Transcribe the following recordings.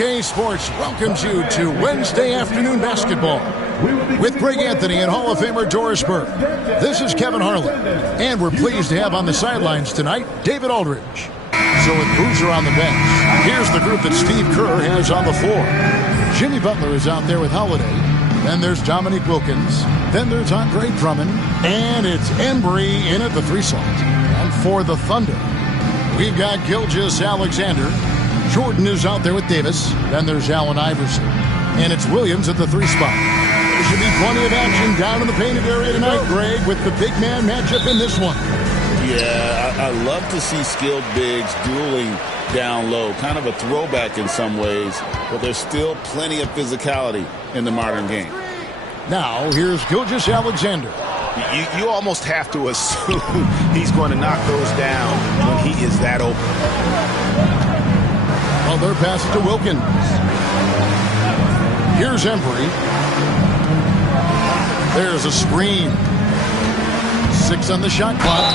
2K Sports welcomes you to Wednesday afternoon basketball with Greg Anthony and Hall of Famer Doris Burke. This is Kevin Harlan, and we're pleased to have on the sidelines tonight David Aldridge. So with Boozer on the bench, here's the group that Steve Kerr has on the floor. Jimmy Butler is out there with Holiday. Then there's Dominique Wilkins. Then there's Andre Drummond. And it's Embry in at the 3 slot. And for the Thunder, we've got Gilgeous-Alexander. Jordan is out there with Davis. Then there's Allen Iverson. And it's Williams at the 3 spot. There should be plenty of action down in the painted area tonight, Greg, with the big man matchup in this one. Yeah, I love to see skilled bigs dueling down low. Kind of a throwback in some ways, but there's still plenty of physicality in the modern game. Now, here's Gilgeous-Alexander. You almost have to assume he's going to knock those down when he is that open. Butler passes to Wilkins. Here's Embry. There's a screen. 6 on the shot clock.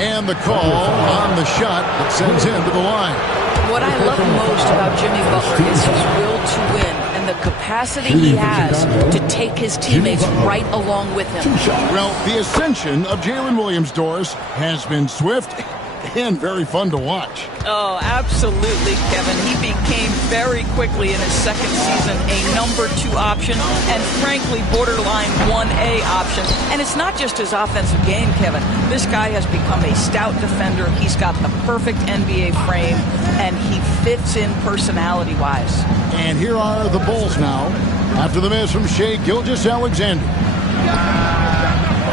And the call on the shot that sends him to the line. What I love most about Jimmy Butler is his will to win and the capacity he has to take his teammates right along with him. Well, the ascension of Jalen Williams, Doris, has been swift and very fun to watch. Oh, absolutely, Kevin. He became very quickly in his second season a number 2 option and frankly borderline 1A option. And it's not just his offensive game, Kevin. This guy has become a stout defender. He's got the perfect NBA frame and he fits in personality-wise. And here are the Bulls now after the miss from Shai Gilgeous-Alexander.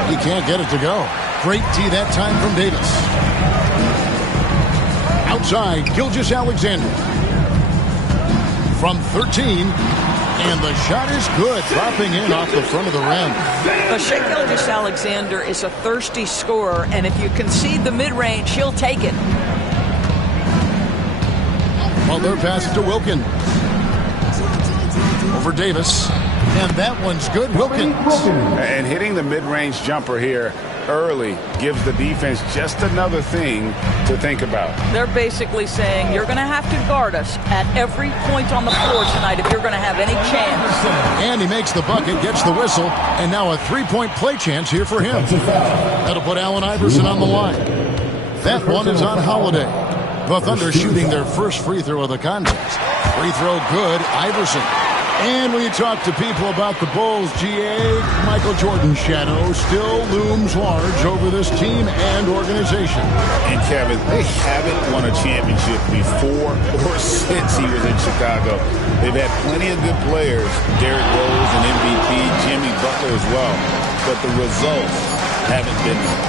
He can't get it to go. Great tee that time from Davis. Outside, Gilgeous-Alexander from 13, and the shot is good, dropping in off the front of the rim. Shai Gilgeous-Alexander is a thirsty scorer, and if you concede the mid-range, he'll take it. Butler passes to Wilkins. Over Davis, and that one's good. Wilkins. And hitting the mid-range jumper here early gives the defense just another thing to think about. They're basically saying you're going to have to guard us at every point on the floor tonight if you're going to have any chance. And he makes the bucket, gets the whistle, and now a 3-point play chance here for him. That'll put Allen Iverson on the line. That one is on Holiday. The Thunder shooting their first free throw of the contest. Free throw good, Iverson. And when you talk to people about the Bulls, GA, Michael Jordan's shadow still looms large over this team and organization. And Kevin, they haven't won a championship before or since he was in Chicago. They've had plenty of good players, Derrick Rose and MVP, Jimmy Butler as well, but the results haven't been there.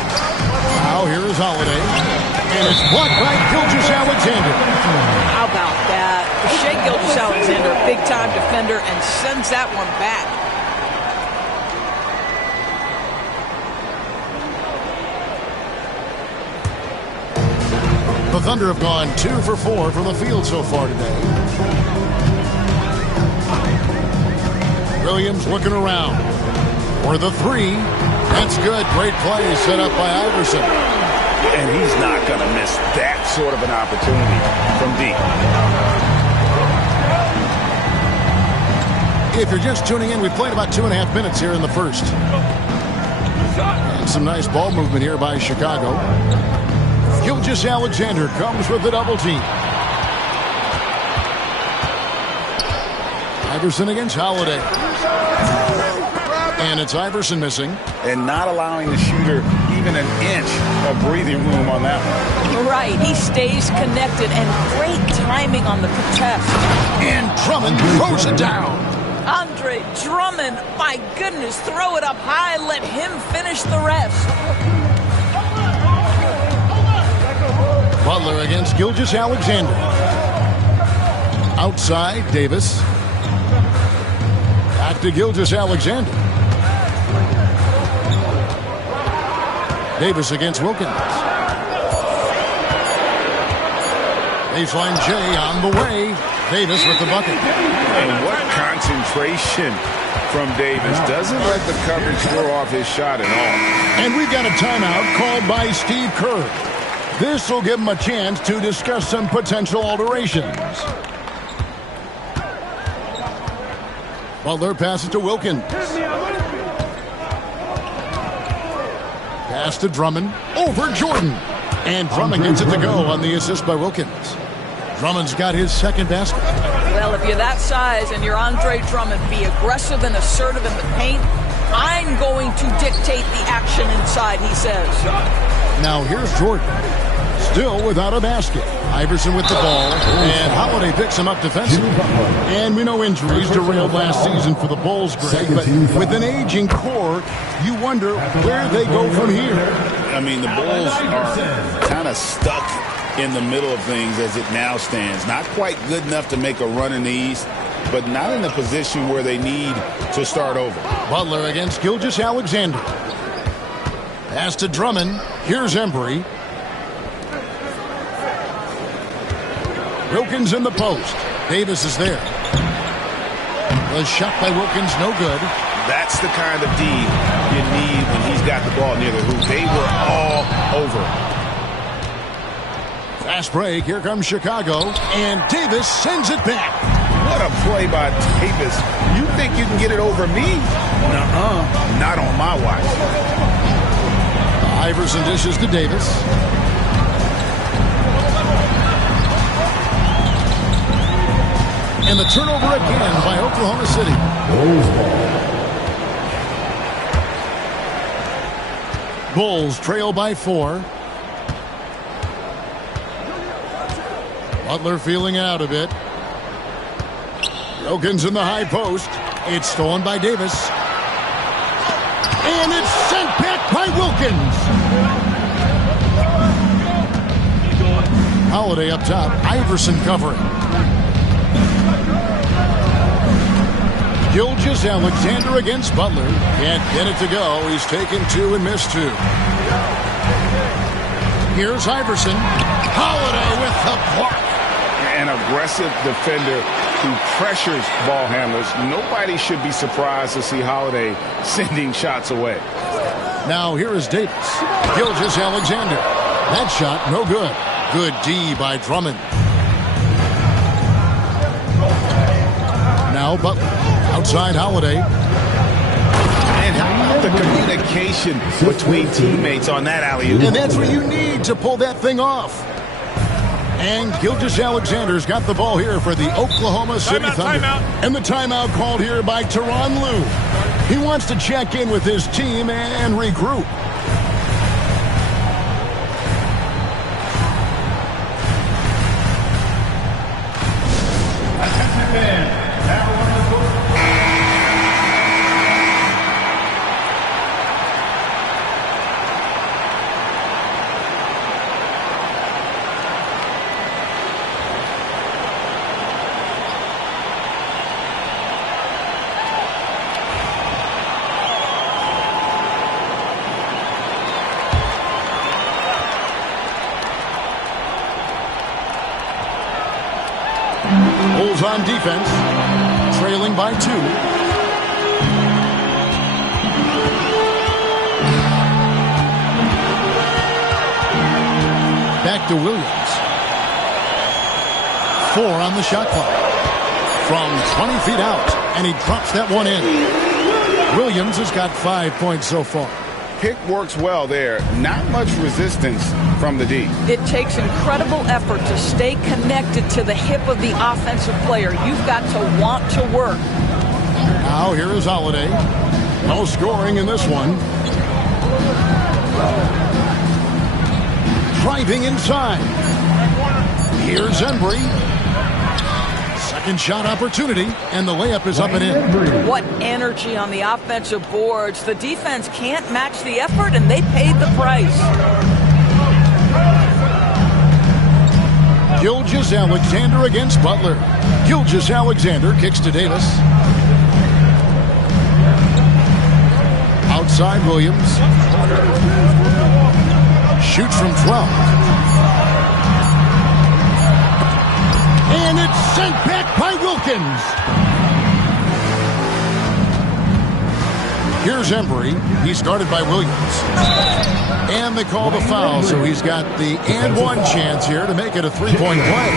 Now here is Holiday, and it's blocked by Gilgeous-Alexander. How about that? Shai Gilgeous-Alexander, big-time defender, and sends that one back. The Thunder have gone 2 for 4 from the field so far today. Williams looking around for the 3. That's good. Great play set up by Iverson. And he's not going to miss that sort of an opportunity from deep. If you're just tuning in, we played about 2.5 minutes here in the first. And some nice ball movement here by Chicago. Gilgeous-Alexander comes with the double team. Iverson against Holiday. And it's Iverson missing. And not allowing the shooter even an inch of breathing room on that one. Right, he stays connected and great timing on the contest. And Drummond throws it down. Andre Drummond, my goodness, throw it up high, let him finish the rest. Butler against Gilgeous-Alexander. Outside, Davis. Back to Gilgeous-Alexander. Davis against Wilkins. Baseline J on the way. Davis with the bucket. And what concentration from Davis. Doesn't let the coverage throw off his shot at all. And we've got a timeout called by Steve Kerr. This will give him a chance to discuss some potential alterations. Butler passes to Wilkins. Pass to Drummond. Over Jordan. And Drummond gets it to go on the assist by Wilkins. Drummond's got his second basket. Well, if you're that size and you're Andre Drummond, be aggressive and assertive in the paint. I'm going to dictate the action inside, he says. Now here's Jordan. Still without a basket. Iverson with the ball. And Holiday picks him up defensively. And we know injuries derailed last season for the Bulls, Greg. But with an aging core, you wonder where they go from here. I mean, the Bulls are kind of stuck in the middle of things as it now stands. Not quite good enough to make a run in the East, but not in a position where they need to start over. Butler against Gilgeous-Alexander. Pass to Drummond. Here's Embry. Wilkins in the post. Davis is there. The shot by Wilkins, no good. That's the kind of D you need when he's got the ball near the hoop. They were all over. Fast break. Here comes Chicago. And Davis sends it back. What a play by Davis. You think you can get it over me? Nuh-uh. Not on my watch. Iverson dishes to Davis. And the turnover again by Oklahoma City. Bulls trail by 4. Butler feeling out a bit. Wilkins in the high post. It's stolen by Davis. And it's sent back by Wilkins. Holiday up top. Iverson covering. Gilgeous-Alexander against Butler. Can't get it to go. He's taken 2 and missed 2. Here's Iverson. Holiday with the block. An aggressive defender who pressures ball handlers. Nobody should be surprised to see Holiday sending shots away. Now here is Davis. Gilgeous-Alexander. That shot, no good. Good D by Drummond. Now Butler. Outside Holiday. And how about the communication between teammates on that alley-oop? And that's what you need to pull that thing off. And Gilgeous-Alexander's got the ball here for the Oklahoma City Thunder. And the timeout called here by Tyronn Lue. He wants to check in with his team and regroup. Bulls on defense, trailing by 2. Back to Williams. 4 on the shot clock. From 20 feet out, and he drops that one in. Williams has got 5 points so far. Pick works well there. Not much resistance from the D. It takes incredible effort to stay connected to the hip of the offensive player. You've got to want to work. Now here is Holiday. No scoring in this one. Driving inside. Here's Embry. Second shot opportunity, and the layup is up and in. What energy on the offensive boards. The defense can't match the effort, and they paid the price. Gilgeous-Alexander against Butler. Gilgeous-Alexander kicks to Davis. Outside Williams. Shoots from 12. And it's sent back by Wilkins. Here's Embry. He's guarded by Williams. And they call the foul, so he's got the and one chance here to make it a 3-point play.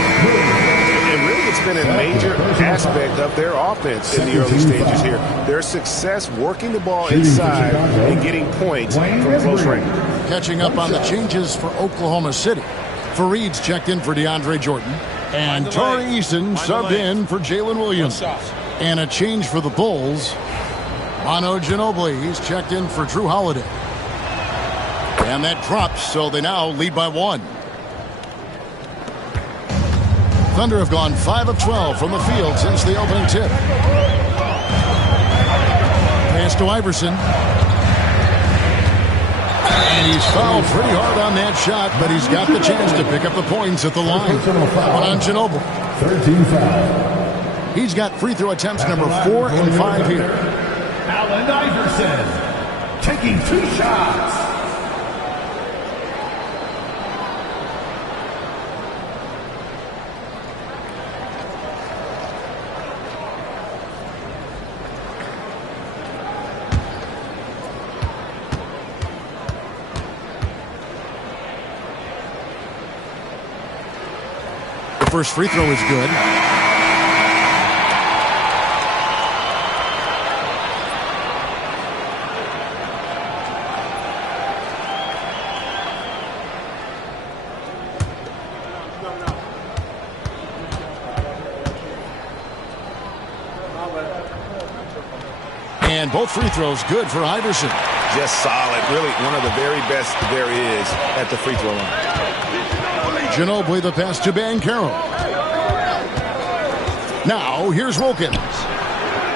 And really, it's been a major aspect of their offense in the early stages here. Their success working the ball inside and getting points from close range. Catching up on the changes for Oklahoma City. Fareed's checked in for DeAndre Jordan. And Tari Eason subbed in for Jalen Williams. And a change for the Bulls. Manu Ginobili, he's checked in for Drew Holiday. And that drops, so they now lead by 1. Thunder have gone 5 of 12 from the field since the opening tip. Pass to Iverson. And he's fouled pretty hard on that shot, but he's got the chance to pick up the points at the line. On Ginobili. 13 foul. He's got free throw attempts number 4 and 5 here. Allen Iverson taking 2 shots. The first free throw is good. And both free throws good for Iverson. Just solid. Really one of the very best there is at the free throw line. Ginobili the pass to Banchero. Now here's Wilkins.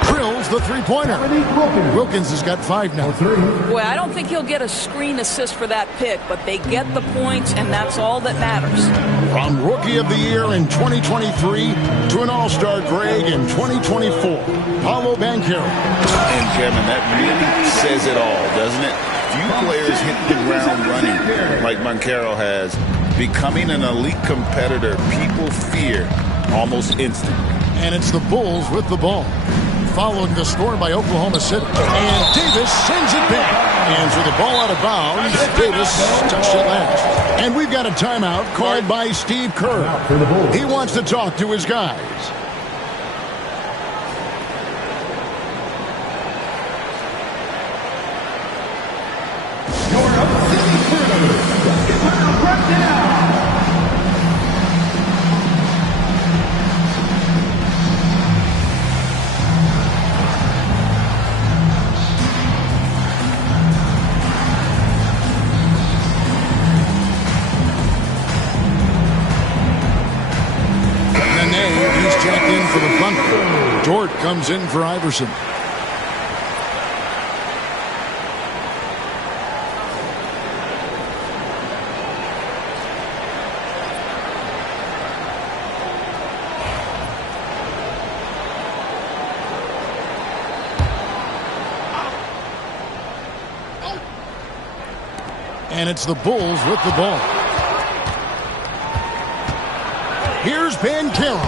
Drills the three-pointer. Wilkins has got 5 now. Boy, I don't think he'll get a screen assist for that pick, but they get the points, and that's all that matters. From Rookie of the Year in 2023 to an All-Star grade in 2024, Paolo Banchero. And Kevin, that really says it all, doesn't it? Few players hit the ground running like Banchero has. Becoming an elite competitor, people fear almost instant. And it's the Bulls with the ball. Following the score by Oklahoma City. And Davis sends it back. And for the ball out of bounds, Davis touched it last. And we've got a timeout called by Steve Kerr. He wants to talk to his guys. Nenê, he's checked in for the Thunder. Dort comes in for Iverson. And it's the Bulls with the ball. Here's Banchero.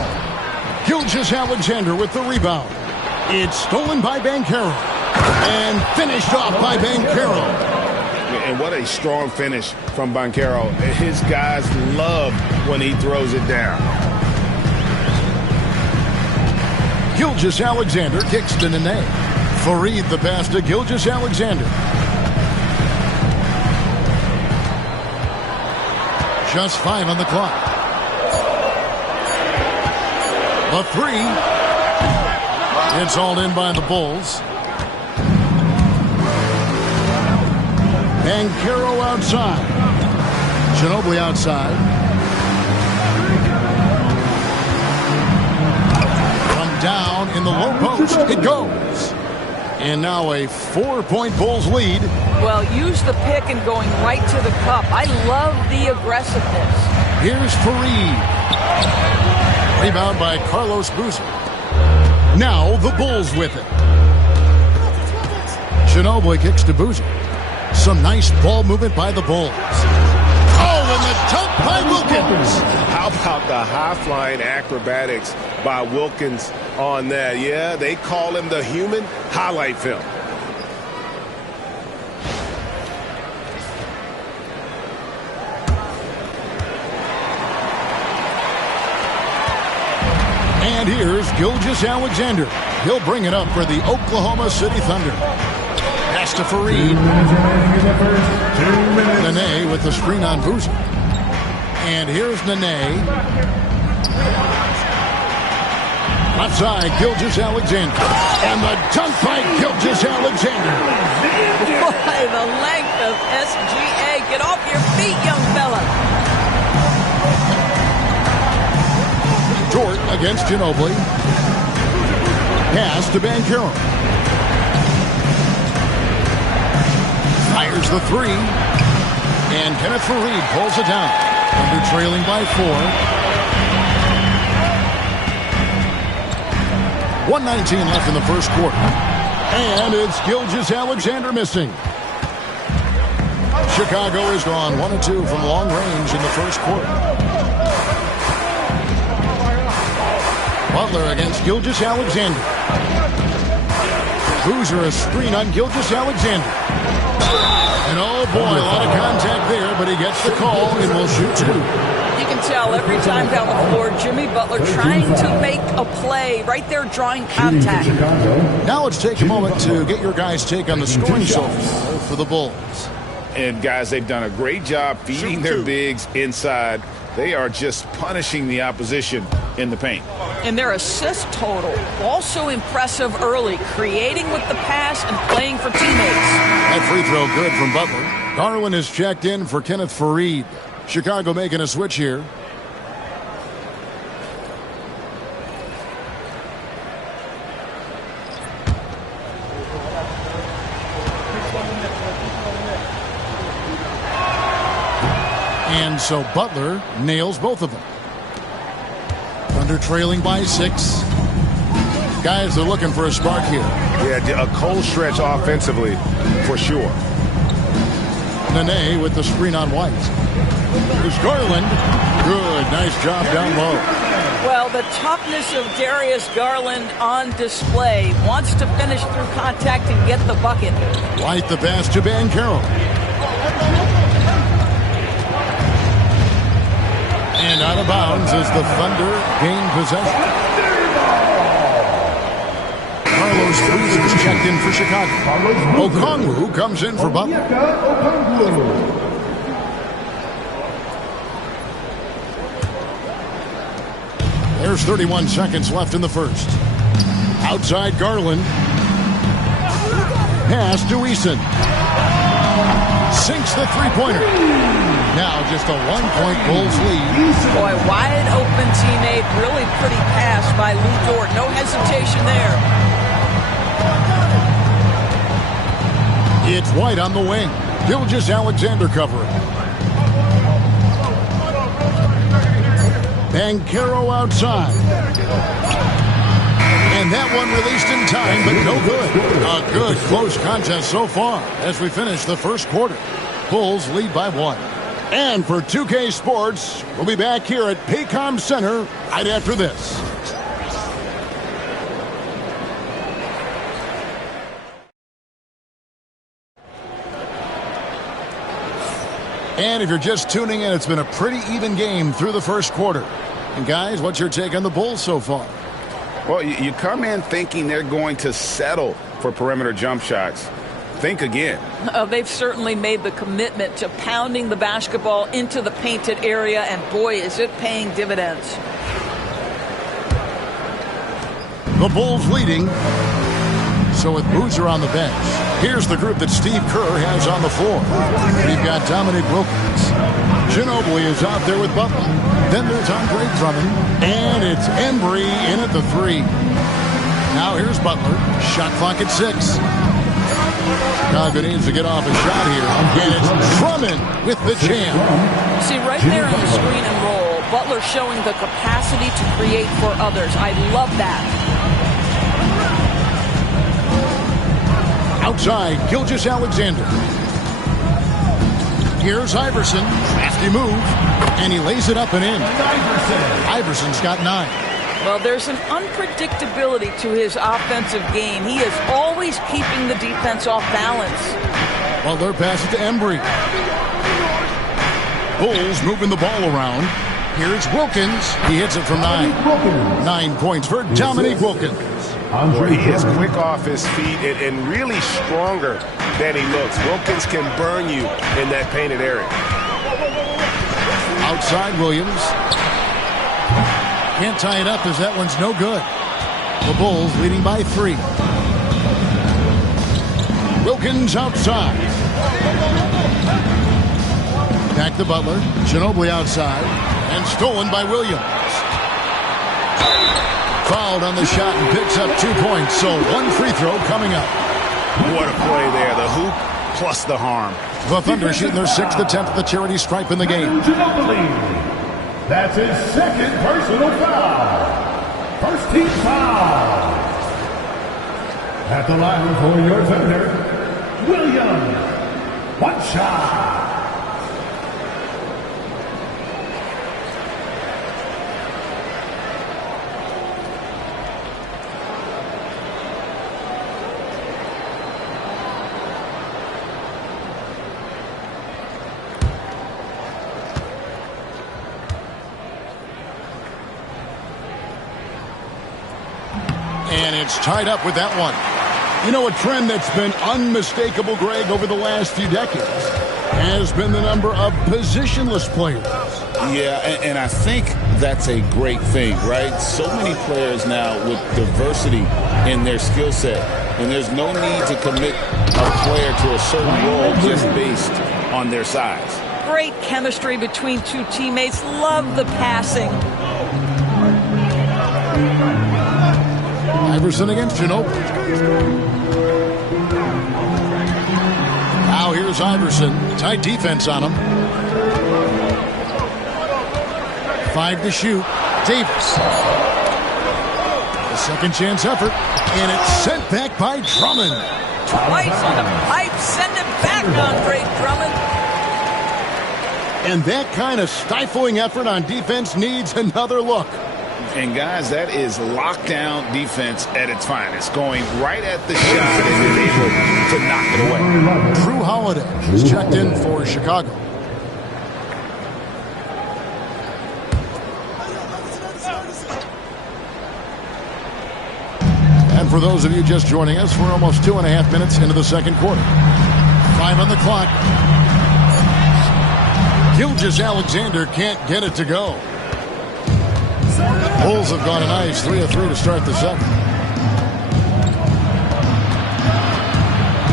Gilgeous-Alexander with the rebound. It's stolen by Banchero. And finished off by Banchero. And what a strong finish from Banchero. His guys love when he throws it down. Gilgeous-Alexander kicks to Nenê. Fareed the pass to Gilgeous-Alexander. Just 5 on the clock. A 3. It's hauled in by the Bulls. Banchero outside. Ginobili outside. From down in the low post. It goes. And now a 4-point Bulls lead. Well, use the pick and going right to the cup. I love the aggressiveness. Here's Fareed. Rebound by Carlos Boozer. Now the Bulls with it. Ginobili kicks to Boozer. Some nice ball movement by the Bulls. Oh, and the dunk by Wilkins. How about the high-flying acrobatics by Wilkins on that? Yeah, they call him the human highlight film. And here's Gilgeous-Alexander. He'll bring it up for the Oklahoma City Thunder. Pass to Fareed. Nenê with the screen on Boozer. And here's Nenê. Outside, Gilgeous-Alexander. And the dunk by Gilgeous-Alexander. Boy, the length of SGA. Get off your feet, young fella. Dort against Ginobili. Pass to Banchero. Fires the three. And Kenneth Fareed pulls it down. Under trailing by 4. 1:19 left in the first quarter. And it's Gilgeous-Alexander missing. Chicago has gone 1 of 2 from long range in the first quarter. Butler against Gilgeous-Alexander. Boozer a screen on Gilgeous-Alexander. And oh boy, a lot of contact there, but he gets the call and will shoot 2. You can tell every time down the floor, Jimmy Butler trying to make a play right there, drawing contact. Now let's take a moment to get your guys' take on the scoring so far for the Bulls. And guys, they've done a great job feeding their bigs inside. They are just punishing the opposition in the paint. And their assist total, also impressive early, creating with the pass and playing for teammates. That free throw good from Butler. Garland is checked in for Kenneth Fareed. Chicago making a switch here. And so Butler nails both of them. Under trailing by 6. Guys, they're looking for a spark here. Yeah, a cold stretch offensively, for sure. Nenê with the screen on White. Here's Garland. Good, nice job down low. Well, the toughness of Darius Garland on display. Wants to finish through contact and get the bucket. White the pass to Banchero. And out of bounds as the Thunder gain possession. Carlos Boozer checked in for Chicago. Okongwu comes in for Butler. There's 31 seconds left in the first. Outside Garland. Pass to Eason. Sinks the three-pointer. Now just a 1-point Bulls lead. Boy, wide open teammate. Really pretty pass by Lou Dort. No hesitation there. It's White on the wing. Gilgeous-Alexander covering. Banchero outside. And that one released in time, but no good. A good close contest so far as we finish the first quarter. Bulls lead by 1. And for 2K Sports, we'll be back here at Paycom Center right after this. And if you're just tuning in, it's been a pretty even game through the first quarter. And guys, what's your take on the Bulls so far? Well, you come in thinking they're going to settle for perimeter jump shots. Think again. They've certainly made the commitment to pounding the basketball into the painted area, and boy, is it paying dividends. The Bulls leading. So with Boozer on the bench, here's the group that Steve Kerr has on the floor. We've got Dominic Wilkins. Ginobili is out there with Butler. Then there's Andre Drummond. And it's Embry in at the 3. Now here's Butler. Shot clock at 6. Chicago needs to get off a shot here. And it's Drummond with the jam. See, right there on the screen and roll, Butler showing the capacity to create for others. I love that. Outside, Gilgeous-Alexander. Here's Iverson. Crafty move. And he lays it up and in. Iverson's got 9. Well, there's an unpredictability to his offensive game. He is always keeping the defense off balance. Butler passes to Embry. Bulls moving the ball around. Here's Wilkins. He hits it from 9. 9 points for Dominique Wilkins. Boy, he is quick off his feet and really stronger than he looks. Wilkins can burn you in that painted area. Outside Williams. Can't tie it up as that one's no good. The Bulls leading by 3. Wilkins outside. Back to Butler. Ginobili outside. And stolen by Williams. Fouled on the shot and picks up 2 points. So 1 free throw coming up. What a play there. The hoop plus the harm. The Thunder shooting their 6th attempt at the charity stripe in the game. Ginobili. That's his 2nd personal foul. First team foul. At the line for your Thunder, Williams. 1 shot. And it's tied up with that one. You know, a trend that's been unmistakable, Greg, over the last few decades has been the number of positionless players. Yeah, and I think that's a great thing, right? So many players now with diversity in their skill set, and there's no need to commit a player to a certain role just based on their size. Great chemistry between 2 teammates. Love the passing. Iverson against Ginobili. Now here's Iverson. Tight defense on him. 5 to shoot. Davis. A second chance effort. And it's sent back by Drummond. Twice on the pipe. Send it back, Andre Drummond. And that kind of stifling effort on defense needs another look. And guys, that is lockdown defense at its finest, going right at the shot and is able to knock it away. Drew Holiday is checked in for Chicago. And for those of you just joining us, we're almost 2.5 minutes into the second quarter. 5 on the clock. Gilgeous-Alexander can't get it to go. Bulls have gone a nice 3 of 3 to start the second.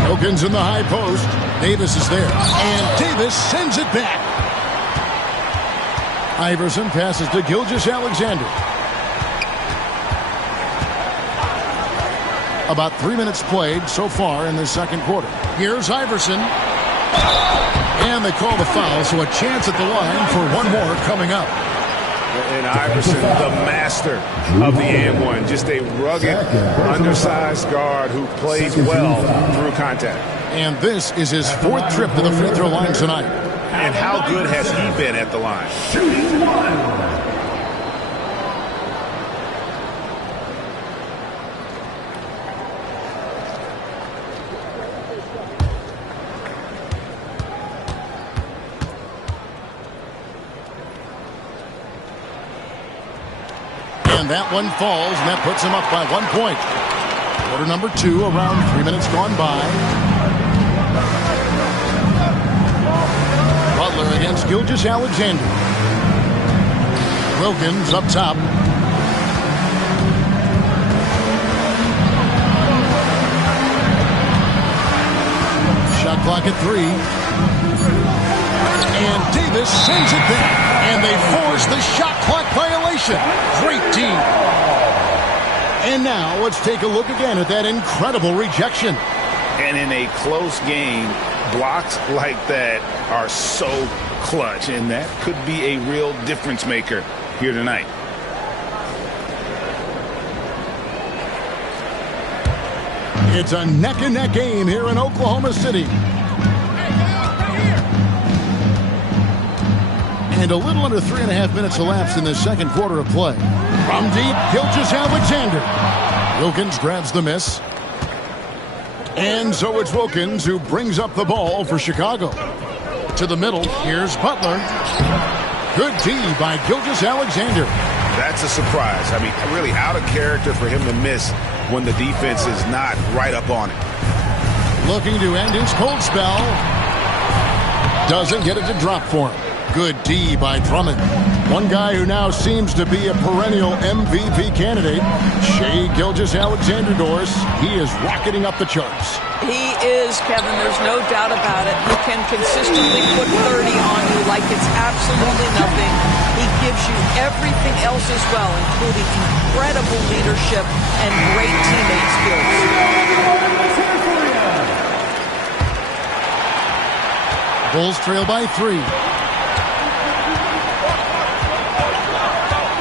Wilkins in the high post. Davis is there. And Davis sends it back. Iverson passes to Gilgeous-Alexander. About 3 minutes played so far in the second quarter. Here's Iverson. And they call the foul, so a chance at the line for one more coming up. And Iverson, the master of the and one. Just a rugged, undersized guard who plays well through contact. And this is his 4th trip to the free throw line tonight. And how good has he been at the line? Shooting 1. And that one falls, and that puts him up by 1 point. Quarter number 2, around 3 minutes gone by. Butler against Gilgeous-Alexander. Wilkins up top. Shot clock at 3. And Davis sends it back. And they force the shot clock violation. Great team. And now let's take a look again at that incredible rejection. And in a close game, blocks like that are so clutch. And that could be a real difference maker here tonight. It's a neck-and-neck game here in Oklahoma City. And a little under 3.5 minutes elapsed in the second quarter of play. From deep, Gilgeous-Alexander. Wilkins grabs the miss. And so it's Wilkins who brings up the ball for Chicago. To the middle, here's Butler. Good D by Gilgeous-Alexander. That's a surprise. I mean, really out of character for him to miss when the defense is not right up on it. Looking to end his cold spell. Doesn't get it to drop for him. Good D by Drummond. One guy who now seems to be a perennial MVP candidate, Shai Gilgeous-Alexander, Doris. He is rocketing up the charts. He is, Kevin. There's no doubt about it. He can consistently put 30 on you like it's absolutely nothing. He gives you everything else as well, including incredible leadership and great teammate skills. Bulls trail by 3.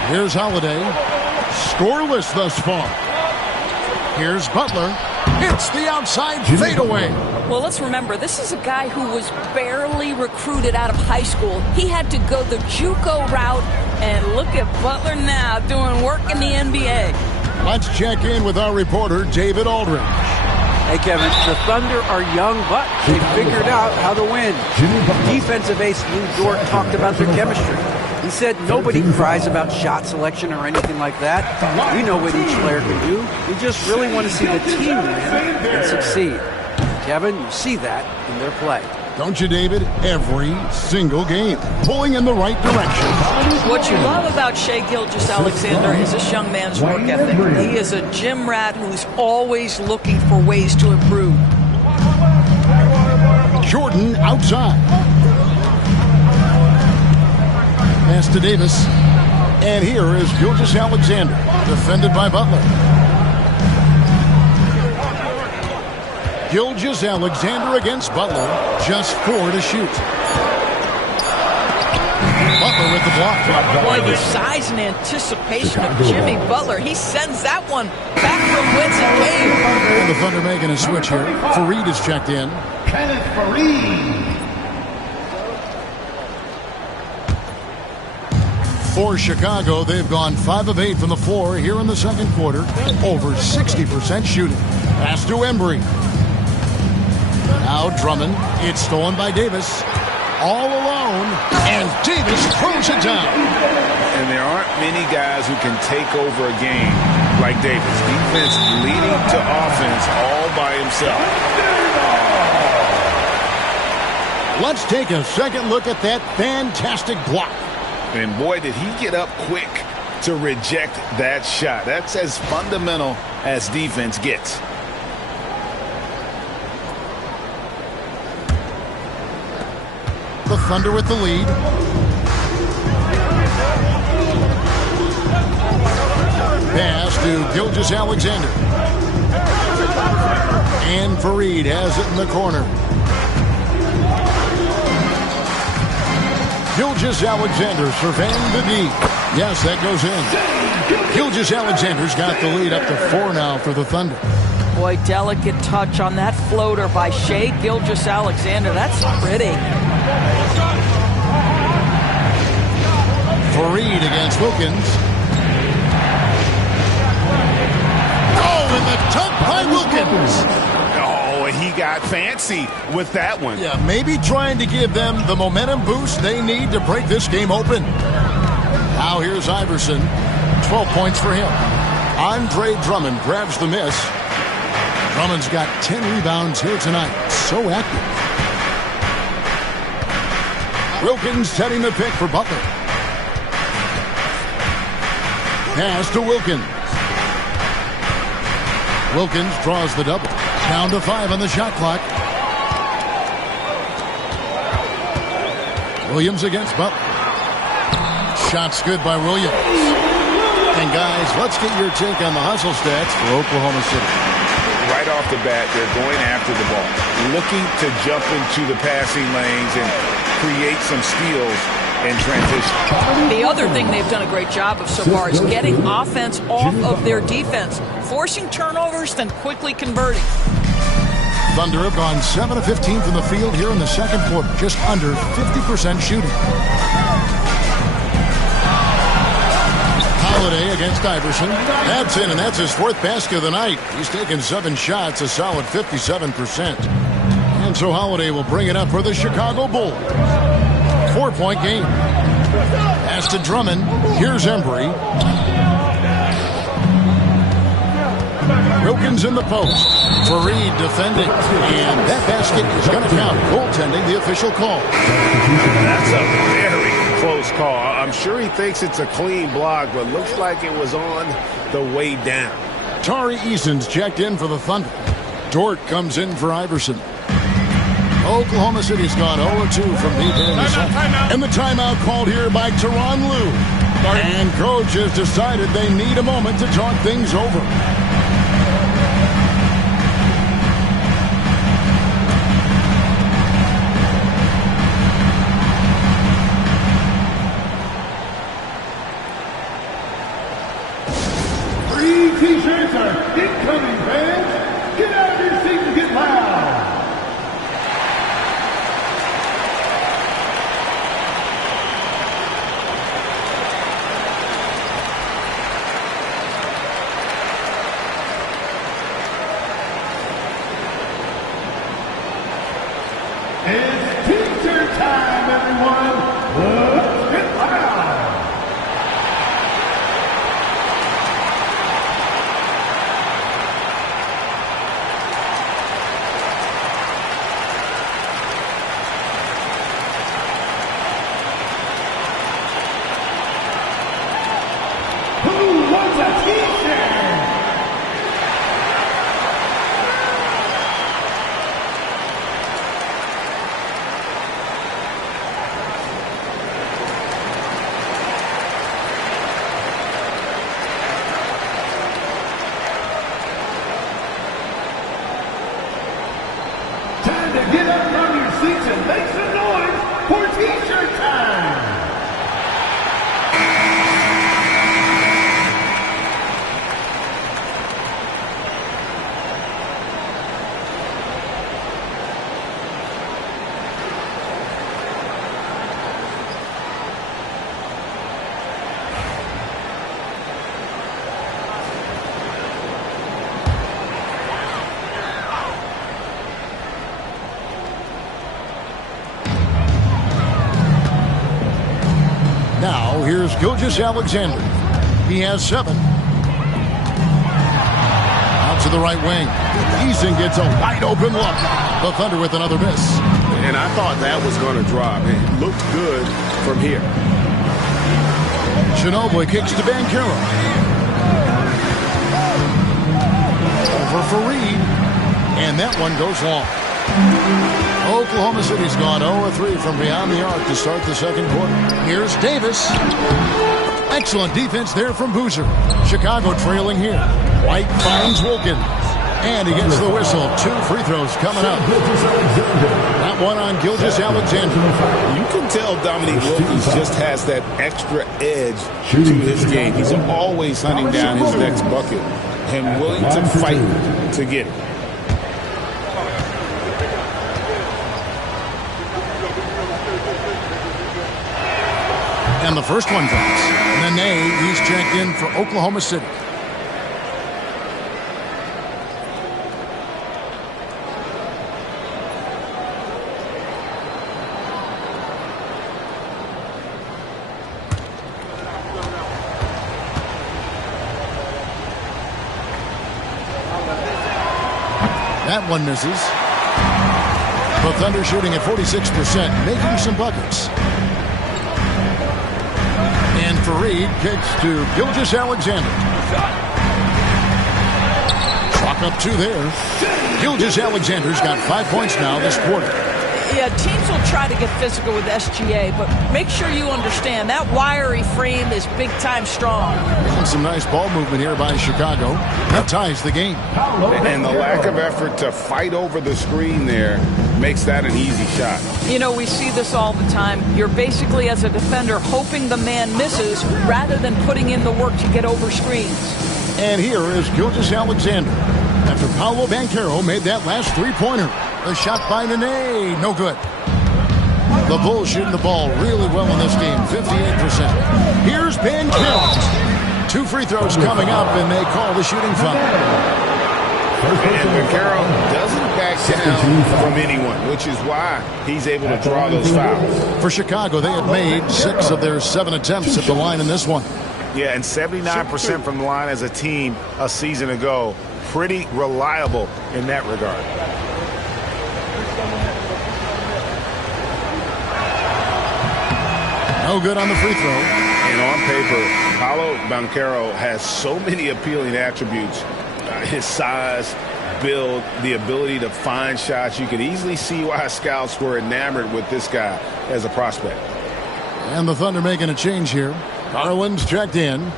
Here's Holiday. Scoreless thus far. Here's Butler. Hits the outside fadeaway. Well, let's remember, this is a guy who was barely recruited out of high school. He had to go the JUCO route, and look at Butler now doing work in the NBA. Let's check in with our reporter, David Aldridge. Hey, Kevin, the Thunder are young, but they figured out how to win. Defensive ace Lou Dort talked about their chemistry. He said nobody cries about shot selection or anything like that. We know what each player can do. We just really want to see the team win and succeed. Kevin, you see that in their play. Don't you, David? Every single game. Pulling in the right direction. What you love about Shai Gilgeous-Alexander is this young man's work ethic. He is a gym rat who's always looking for ways to improve. Jordan outside. Pass to Davis. And here is Gilgeous-Alexander, defended by Butler. Gilgeous-Alexander against Butler. Just 4 to shoot. Butler with the block. Boy, the size and anticipation of Jimmy Butler. He sends that one back from whence it came. And the Thunder making a switch here. Fareed is checked in. Kenneth Fareed. For Chicago, they've gone 5 of 8 from the floor here in the second quarter. Over 60% shooting. Pass to Embry. Now Drummond. It's stolen by Davis. All alone. And Davis throws it down. And there aren't many guys who can take over a game like Davis. Defense leading to offense all by himself. Let's take a second look at that fantastic block. And boy, did he get up quick to reject that shot. That's as fundamental as defense gets. The Thunder with the lead. Pass to Gilgeous-Alexander. And Fareed has it in the corner. Gilgeous-Alexander surveying the D. Yes, that goes in. Gilgeous-Alexander's got the lead up to 4 now for the Thunder. Boy, delicate touch on that floater by Shai Gilgeous-Alexander. That's pretty. Fareed against Wilkins. Oh, and the dunk by Wilkins. Oh, he got fancy with that one. Yeah, maybe trying to give them the momentum boost they need to break this game open. Now here's Iverson. 12 points for him. Andre Drummond grabs the miss. Drummond's got 10 rebounds here tonight. So active. Wilkins setting the pick for Butler. Pass to Wilkins. Wilkins draws the double. Down to 5 on the shot clock. Williams against Butler. Shots good by Williams. And guys, let's get your take on the hustle stats for Oklahoma City. Right off the bat, they're going after the ball, looking to jump into the passing lanes and create some steals in transition. The other thing they've done a great job of so far is getting offense off of their defense, forcing turnovers, then quickly converting. Thunder have gone 7 of 15 from the field here in the second quarter, just under 50% shooting. Holiday against Iverson. That's in, and that's his 4th basket of the night. He's taken 7 shots, a solid 57%. And so Holiday will bring it up for the Chicago Bulls. 4-point game. Pass to Drummond. Here's Embry. Wilkins in the post. Fareed defending. And that basket is going to count. Goaltending, the official call. That's a very close call. I'm sure he thinks it's a clean block, but looks like it was on the way down. Tari Eason's checked in for the Thunder. Dort comes in for Iverson. Oklahoma City's gone 0-2 from deep in the second. And the timeout called here by Tyronn Lue. And coach has decided they need a moment to talk things over. T-shirts are incoming, fans. Get out of your seat and get loud. It's T-shirt time, everyone. Let's get loud. What's a T-shirt? Time to get up from your seats and make some noise for T-shirt time. Now, here's Gilgeous-Alexander. He has 7. Out to the right wing. Eason gets a wide open look. The Thunder with another miss. And I thought that was going to drop. It looked good from here. Ginobili kicks to Banchero. Over Fareed. And that one goes long. Oklahoma City's gone 0-3 from beyond the arc to start the second quarter. Here's Davis. Excellent defense there from Boozer. Chicago trailing here. White finds Wilkins. And he gets the whistle. 2 free throws coming up. That one on Gilgeous-Alexander. You can tell Dominique Wilkins just has that extra edge to his game. He's always hunting down his next bucket and willing to fight to get it. And the first one drops. Nenê, he's checked in for Oklahoma City. That one misses. The Thunder shooting at 46%, making some buckets. And Fareed kicks to Gilgeous-Alexander. Clock up 2 there. Gilgeous-Alexander's got 5 points now this quarter. Yeah, teams will try to get physical with SGA, but make sure you understand that wiry frame is big-time strong. And some nice ball movement here by Chicago. That ties the game. And the lack of effort to fight over the screen there makes that an easy shot. You know, we see this all the time. You're basically, as a defender, hoping the man misses rather than putting in the work to get over screens. And here is Gilgeous-Alexander. After Paolo Banchero made that last 3-pointer. A shot by Nenê, no good. The Bulls shooting the ball really well in this game, 58%. Here's Banchero. 2 free throws coming up, and they call the shooting foul. And Banchero doesn't back down from anyone, which is why he's able to draw those fouls. For Chicago, they had made 6 of their 7 attempts at the line in this one. Yeah, and 79% from the line as a team a season ago. Pretty reliable in that regard. No good on the free throw. And on paper, Paolo Banchero has so many appealing attributes. His size, build, the ability to find shots. You can easily see why scouts were enamored with this guy as a prospect. And the Thunder making a change here. Garland's checked in.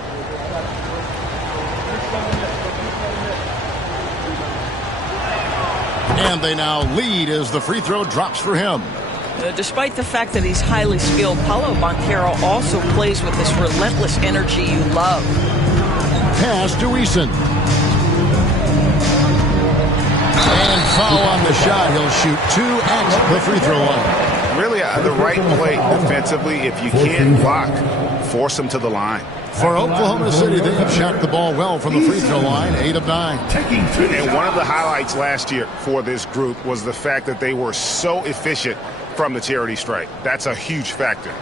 And they now lead as the free throw drops for him. Despite the fact that he's highly skilled, Paolo Banchero also plays with this relentless energy you love. Pass to Eason. And foul on the shot. He'll shoot 2 at the free throw line. Really the right play defensively. If you can't block, force him to the line. For Oklahoma City, they have shot the ball well from the free throw line, 8 of 9. And one of the highlights last year for this group was the fact that they were so efficient from the charity stripe. That's a huge factor.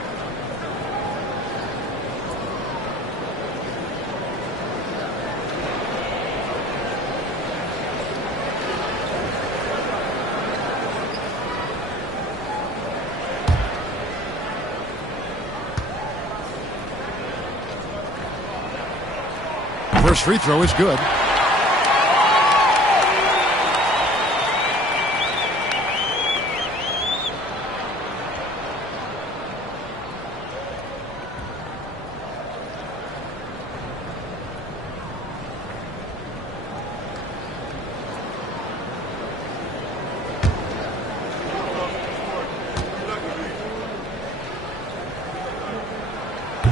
First free throw is good.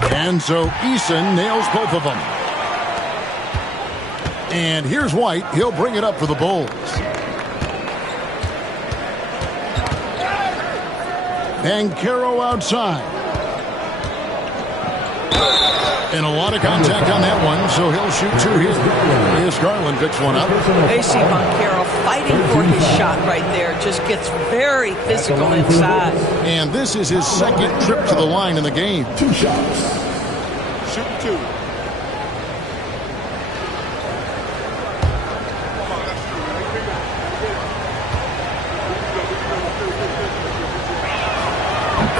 And so Eason nails both of them. And here's White. He'll bring it up for the Bulls. Banchero outside. And a lot of contact on that one, so he'll shoot 2 here. Here's Garland picks one up. AC Banchero fighting for his shot right there. Just gets very physical inside. And this is his 2nd trip to the line in the game. 2 shots. Shoot 2.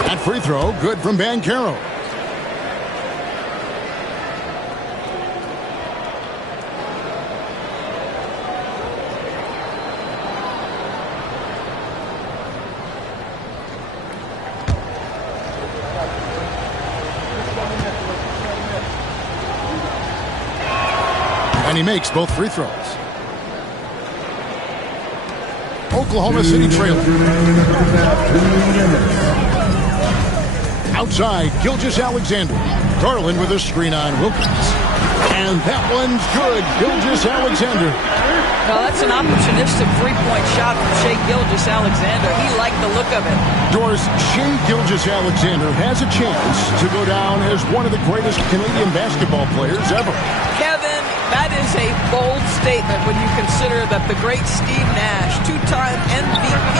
That free throw, good from Banchero. And he makes both free throws. Oklahoma City trailing. Outside, Gilgeous-Alexander. Garland with a screen on Wilkins. And that one's good. Gilgeous-Alexander. Well, that's an opportunistic three-point shot from Shai Gilgeous-Alexander. He liked the look of it. Doris, Shai Gilgeous-Alexander has a chance to go down as one of the greatest Canadian basketball players ever. Kevin, that is a bold statement when you consider that the great Steve Nash, 2-time MVP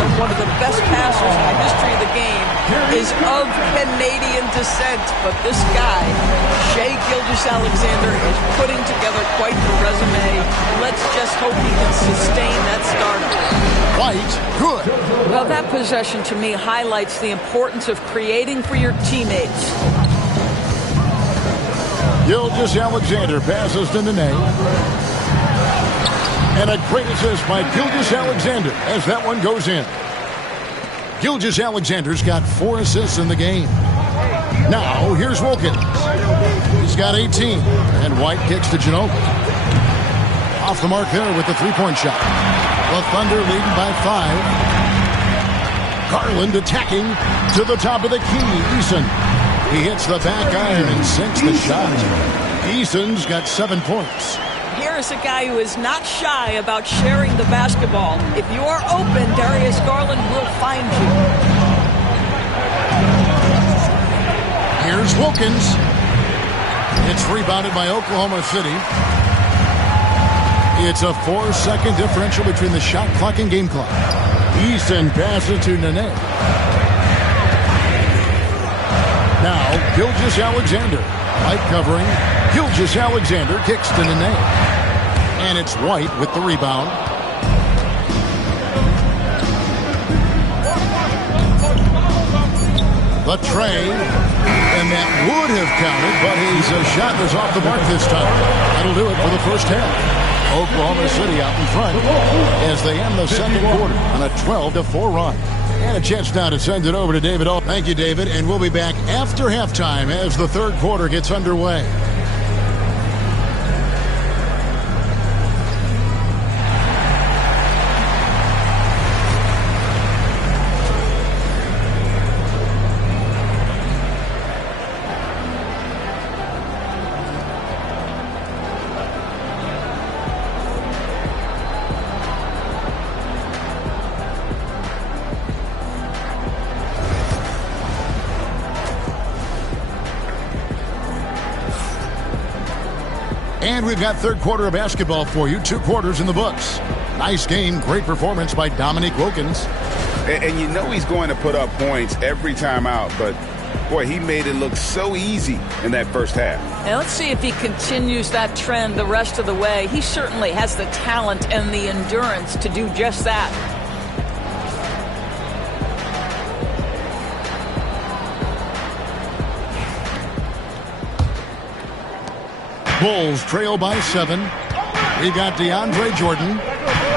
and one of the best passers in the history of the game, is of Canadian descent. But this guy, Shai Gilgeous-Alexander, is putting together quite the resume. Let's just hope he can sustain that stardom. White, good. Well, that possession to me highlights the importance of creating for your teammates. Gilgeous-Alexander passes to Nenê. And a great assist by Gilgeous-Alexander as that one goes in. Gilgeous-Alexander's got 4 assists in the game. Now, here's Wilkins. He's got 18. And White kicks to Ginobili. Off the mark there with the three-point shot. The Thunder leading by 5. Garland attacking to the top of the key. Eason. He hits the back iron and sinks the shot. Eason's got 7 points. Here's a guy who is not shy about sharing the basketball. If you are open, Darius Garland will find you. Here's Wilkins. It's rebounded by Oklahoma City. It's a 4-second differential between the shot clock and game clock. Easton passes to Nenê. Now, Gilgeous-Alexander. Light covering. Gilgeous-Alexander kicks to Nenê. And it's White with the rebound. The tray. And that would have counted, but his shot was off the mark this time. That'll do it for the first half. Oklahoma City out in front as they end the second quarter on a 12-4 run. And a chance now to send it over to David. Thank you, David. And we'll be back after halftime as the third quarter gets underway. And we've got third quarter of basketball for you. 2 quarters in the books. Nice game. Great performance by Dominique Wilkins. And you know he's going to put up points every time out, but boy, he made it look so easy in that first half. And let's see if he continues that trend the rest of the way. He certainly has the talent and the endurance to do just that. Bulls trail by 7. We've got DeAndre Jordan.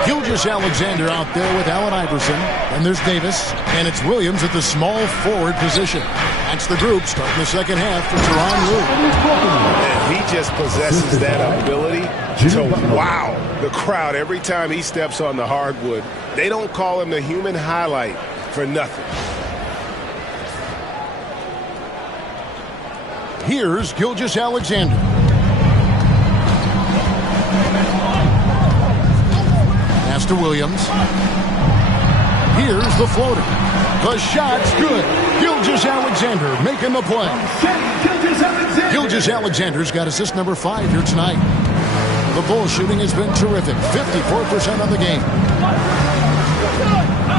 Gilgeous-Alexander out there with Allen Iverson. And there's Davis. And it's Williams at the small forward position. That's the group starting the second half for Tyronn Lue. And he just possesses that ability to wow the crowd every time he steps on the hardwood. They don't call him the human highlight for nothing. Here's Gilgeous-Alexander. To Williams. Here's the floater. The shot's good. Gilgeous-Alexander making the play. Gilgeous-Alexander's got assist number 5 here tonight. The Bulls shooting has been terrific. 54% on the game.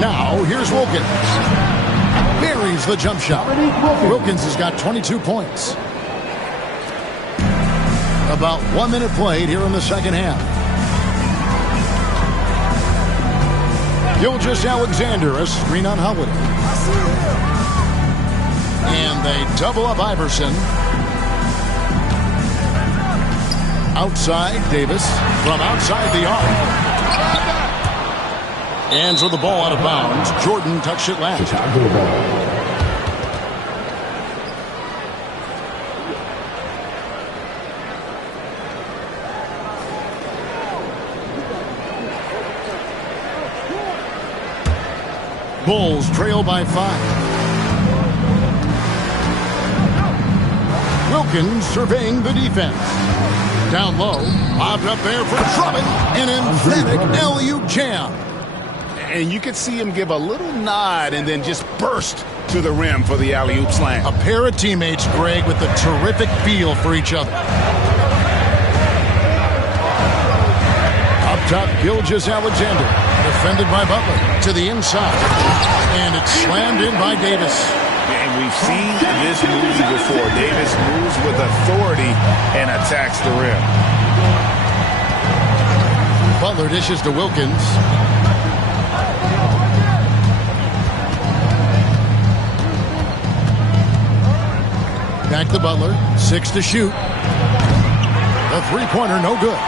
Now, here's Wilkins. Buries the jump shot. Wilkins has got 22 points. About 1 minute played here in the second half. Gilgeous-Alexander, a screen on Holiday. And they double up Iverson. Outside, Davis from outside the arc. Hands with the ball out of bounds. Jordan touched it last. Bulls trail by 5. Wilkins surveying the defense. Down low, bobbed up there for Drummond. An emphatic alley-oop jam. And you could see him give a little nod and then just burst to the rim for the alley-oop slam. A pair of teammates, Greg, with a terrific feel for each other. Up top, Gilgeous-Alexander. Defended by Butler to the inside. And it's slammed in by Davis. And we've seen this movie before. Davis moves with authority and attacks the rim. Butler dishes to Wilkins. Back to Butler. 6 to shoot. The three-pointer no good.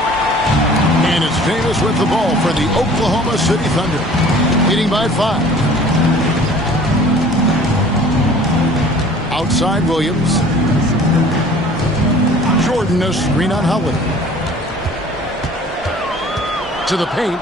And it's Davis with the ball for the Oklahoma City Thunder. Leading by 5. Outside Williams. Jordan a screen on Holiday. To the paint.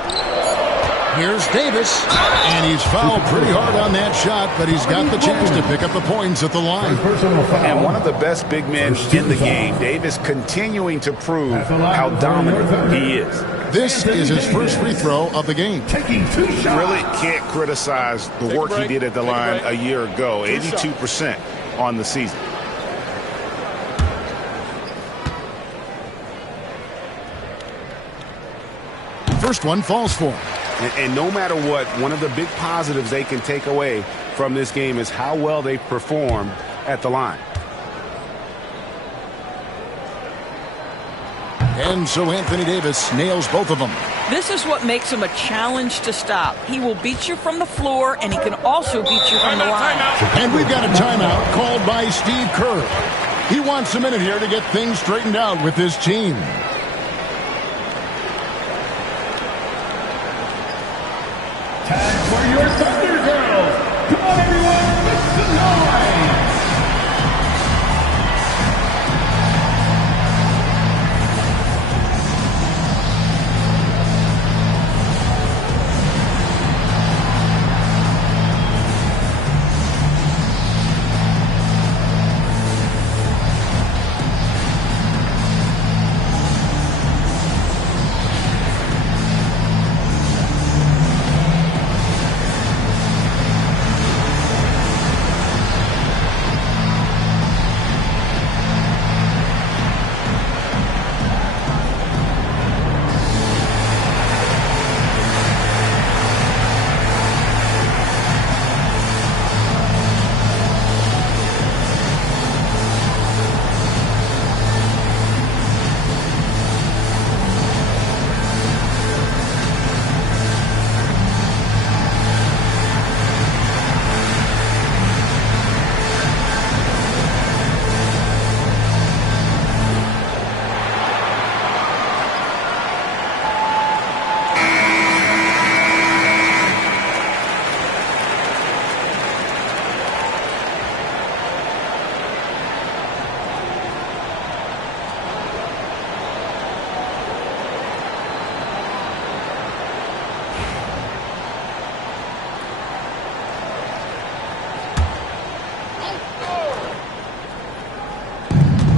Here's Davis. And he's fouled pretty hard on that shot, but he's got the chance to pick up the points at the line. And one of the best big men in the game, Davis continuing to prove how dominant he is. This is his first free throw of the game. Really can't criticize the work he did at the line a year ago. 82% on the season. First one falls for him. And no matter what, one of the big positives they can take away from this game is how well they performed at the line. And so Anthony Davis nails both of them. This is what makes him a challenge to stop. He will beat you from the floor, and he can also beat you from the line. And we've got a timeout called by Steve Kerr. He wants a minute here to get things straightened out with his team. Time for your Thunder Girls. Come on, everyone, make some noise.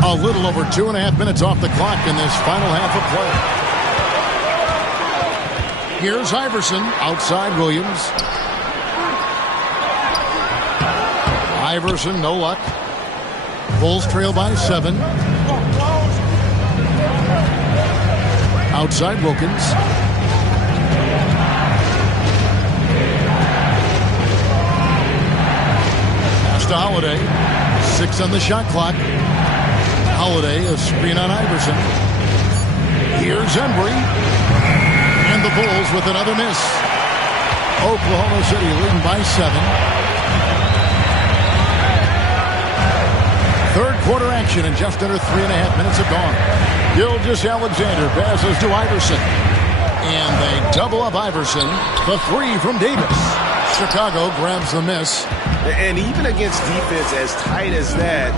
A little over 2.5 minutes off the clock in this final half of play. Here's Iverson outside Williams. Iverson, no luck. Bulls trail by 7. Outside Wilkins. Pass to Holiday. 6 on the shot clock. Holiday, a screen on Iverson. Here's Embry. And the Bulls with another miss. Oklahoma City leading by 7. Third quarter action and just under 3.5 minutes have gone. Gilgeous-Alexander passes to Iverson. And they double up Iverson. The 3 from Davis. Chicago grabs the miss. And even against defense as tight as that,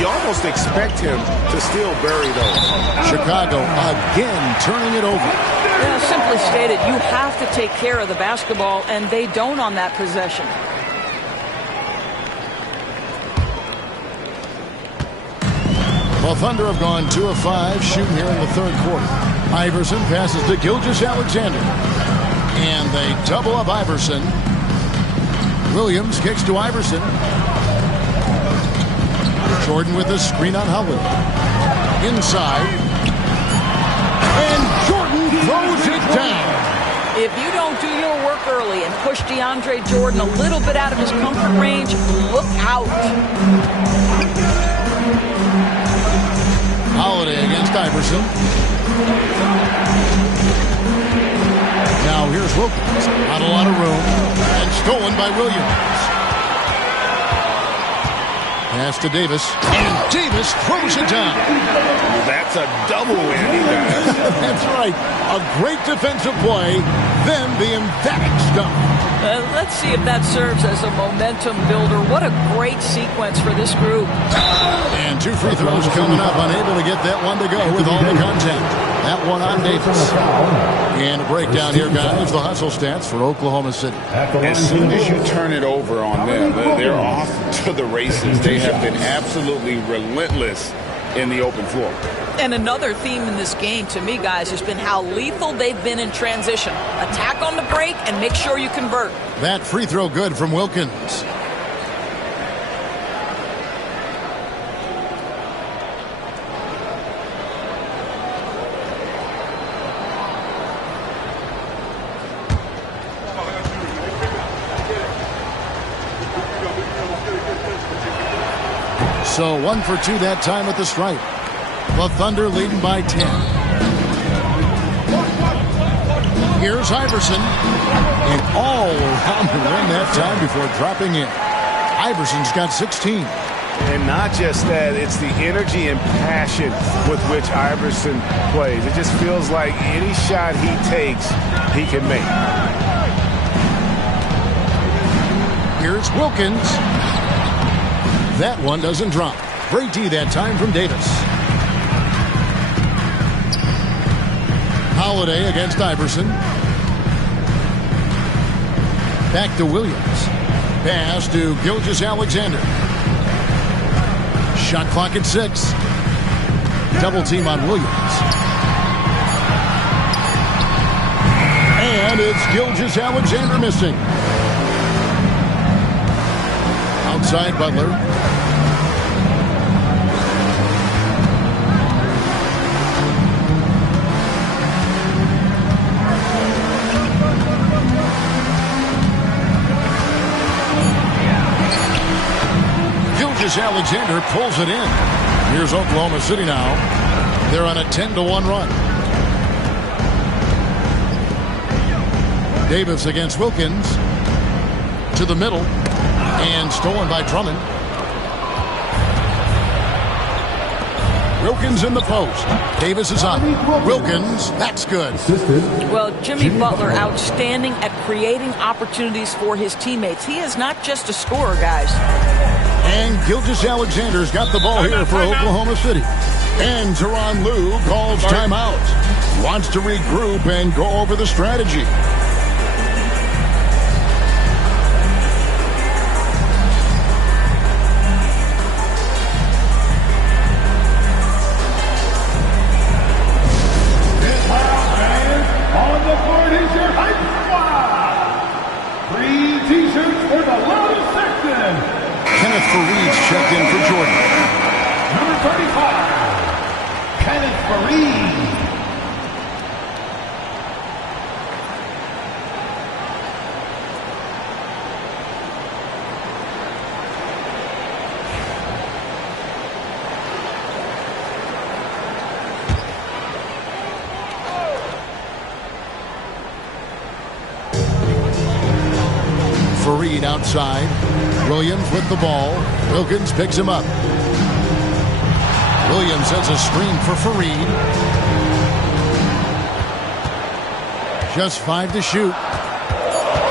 you almost expect him to still bury those. Chicago again turning it over. Yeah, simply stated, you have to take care of the basketball, and they don't on that possession. Well, Thunder have gone 2 of 5 shooting here in the third quarter. Iverson passes to Gilgeous-Alexander. And they double up Iverson. Williams kicks to Iverson. Jordan with a screen on Howard. Inside. And Jordan throws it down. If you don't do your work early and push DeAndre Jordan a little bit out of his comfort range, look out. Holiday against Iverson. Now here's Wilkins. Not a lot of room. And stolen by Williams. Pass to Davis. And Davis throws it down. Well, that's a double whammy, guys. That's right. A great defensive play, then the emphatic stuff. Let's see if that serves as a momentum builder. What a great sequence for this group. And 2 free throws coming up. Unable to get that one to go with all the contact. That one on Davis. And a breakdown here, guys. The hustle stats for Oklahoma City. As soon as you turn it over on them, they're off to the races. They have been absolutely relentless in the open floor. And another theme in this game, to me, guys, has been how lethal they've been in transition. Attack on the break and make sure you convert. That free throw good from Wilkins. So 1 for 2 that time at the stripe. The Thunder leading by 10. Here's Iverson. And all around the rim that time before dropping in. Iverson's got 16. And not just that, it's the energy and passion with which Iverson plays. It just feels like any shot he takes, he can make. Here's Wilkins. That one doesn't drop. Great D that time from Davis. Holiday against Iverson. Back to Williams. Pass to Gilgeous-Alexander. Shot clock at 6. Double team on Williams. And it's Gilgeous-Alexander missing. Outside Butler. Gilgeous-Alexander pulls it in. Here's Oklahoma City now. They're on a 10-1 run. Davis against Wilkins. To the middle. And stolen by Drummond. Wilkins in the post. Davis is on. Wilkins, that's good. Well, Jimmy Butler outstanding at creating opportunities for his teammates. He is not just a scorer, guys. And Gilgeous-Alexander's got the ball here for Oklahoma City. And Tyronn Lue calls timeout. Wants to regroup and go over the strategy. On the board is your hype squad. 3 t-shirts for the loudest section. Kenneth Faried's checked in for Jordan. Number 35, Kenneth Faried. Faried outside. Williams with the ball. Wilkins picks him up. Williams sends a screen for Faried. Just 5 to shoot.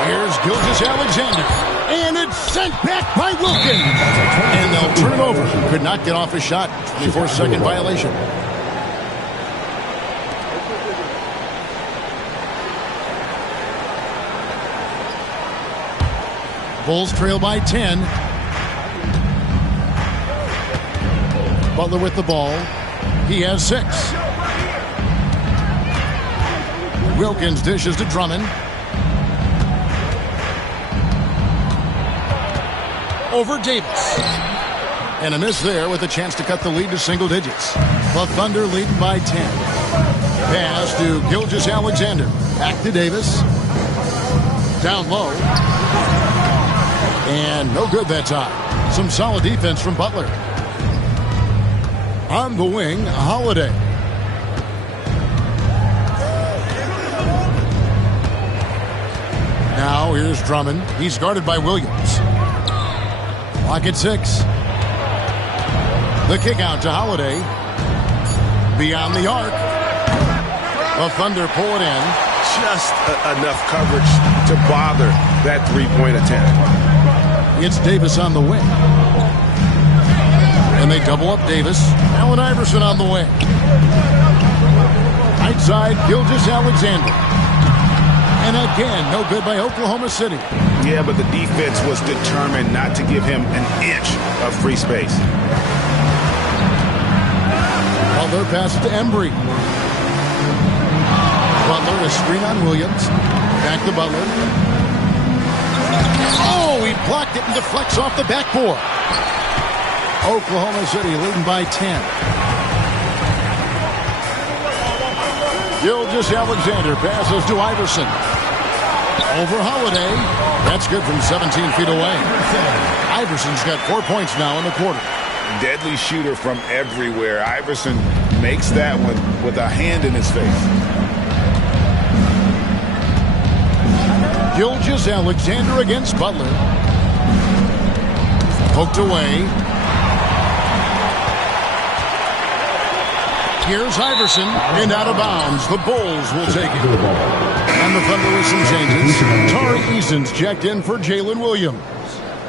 Here's Gilgeous-Alexander. And it's sent back by Wilkins. And they'll turn it over. Could not get off a shot. 24-second violation. Bulls trail by 10. Butler with the ball. He has 6. Wilkins dishes to Drummond. Over Davis. And a miss there with a chance to cut the lead to single digits. The Thunder leading by 10. Pass to Gilgeous-Alexander. Back to Davis. Down low. And no good that time. Some solid defense from Butler. On the wing, Holiday. Now here's Drummond. He's guarded by Williams. Clock at 6. The kick out to Holiday. Beyond the arc. The Thunder pull it in. Just enough coverage to bother that three-point attempt. It's Davis on the wing. And they double up Davis. Allen Iverson on the wing. Right side, Gilgeous-Alexander. And again, no good by Oklahoma City. Yeah, but the defense was determined not to give him an inch of free space. Butler passes to Embry. Butler, a screen on Williams. Back to Butler. Oh, he blocked it and deflects off the backboard. Oklahoma City leading by 10. Gilgeous-Alexander passes to Iverson. Over Holiday. That's good from 17 feet away. Iverson's got 4 points now in the quarter. deadly shooter from everywhere. Iverson makes that one with a hand in his face. Gilgeous-Alexander against Butler. Poked away. Here's Iverson, and out of bounds. The Bulls will take it. And the Thunder with some changes. Tari Eason's checked in for Jalen Williams.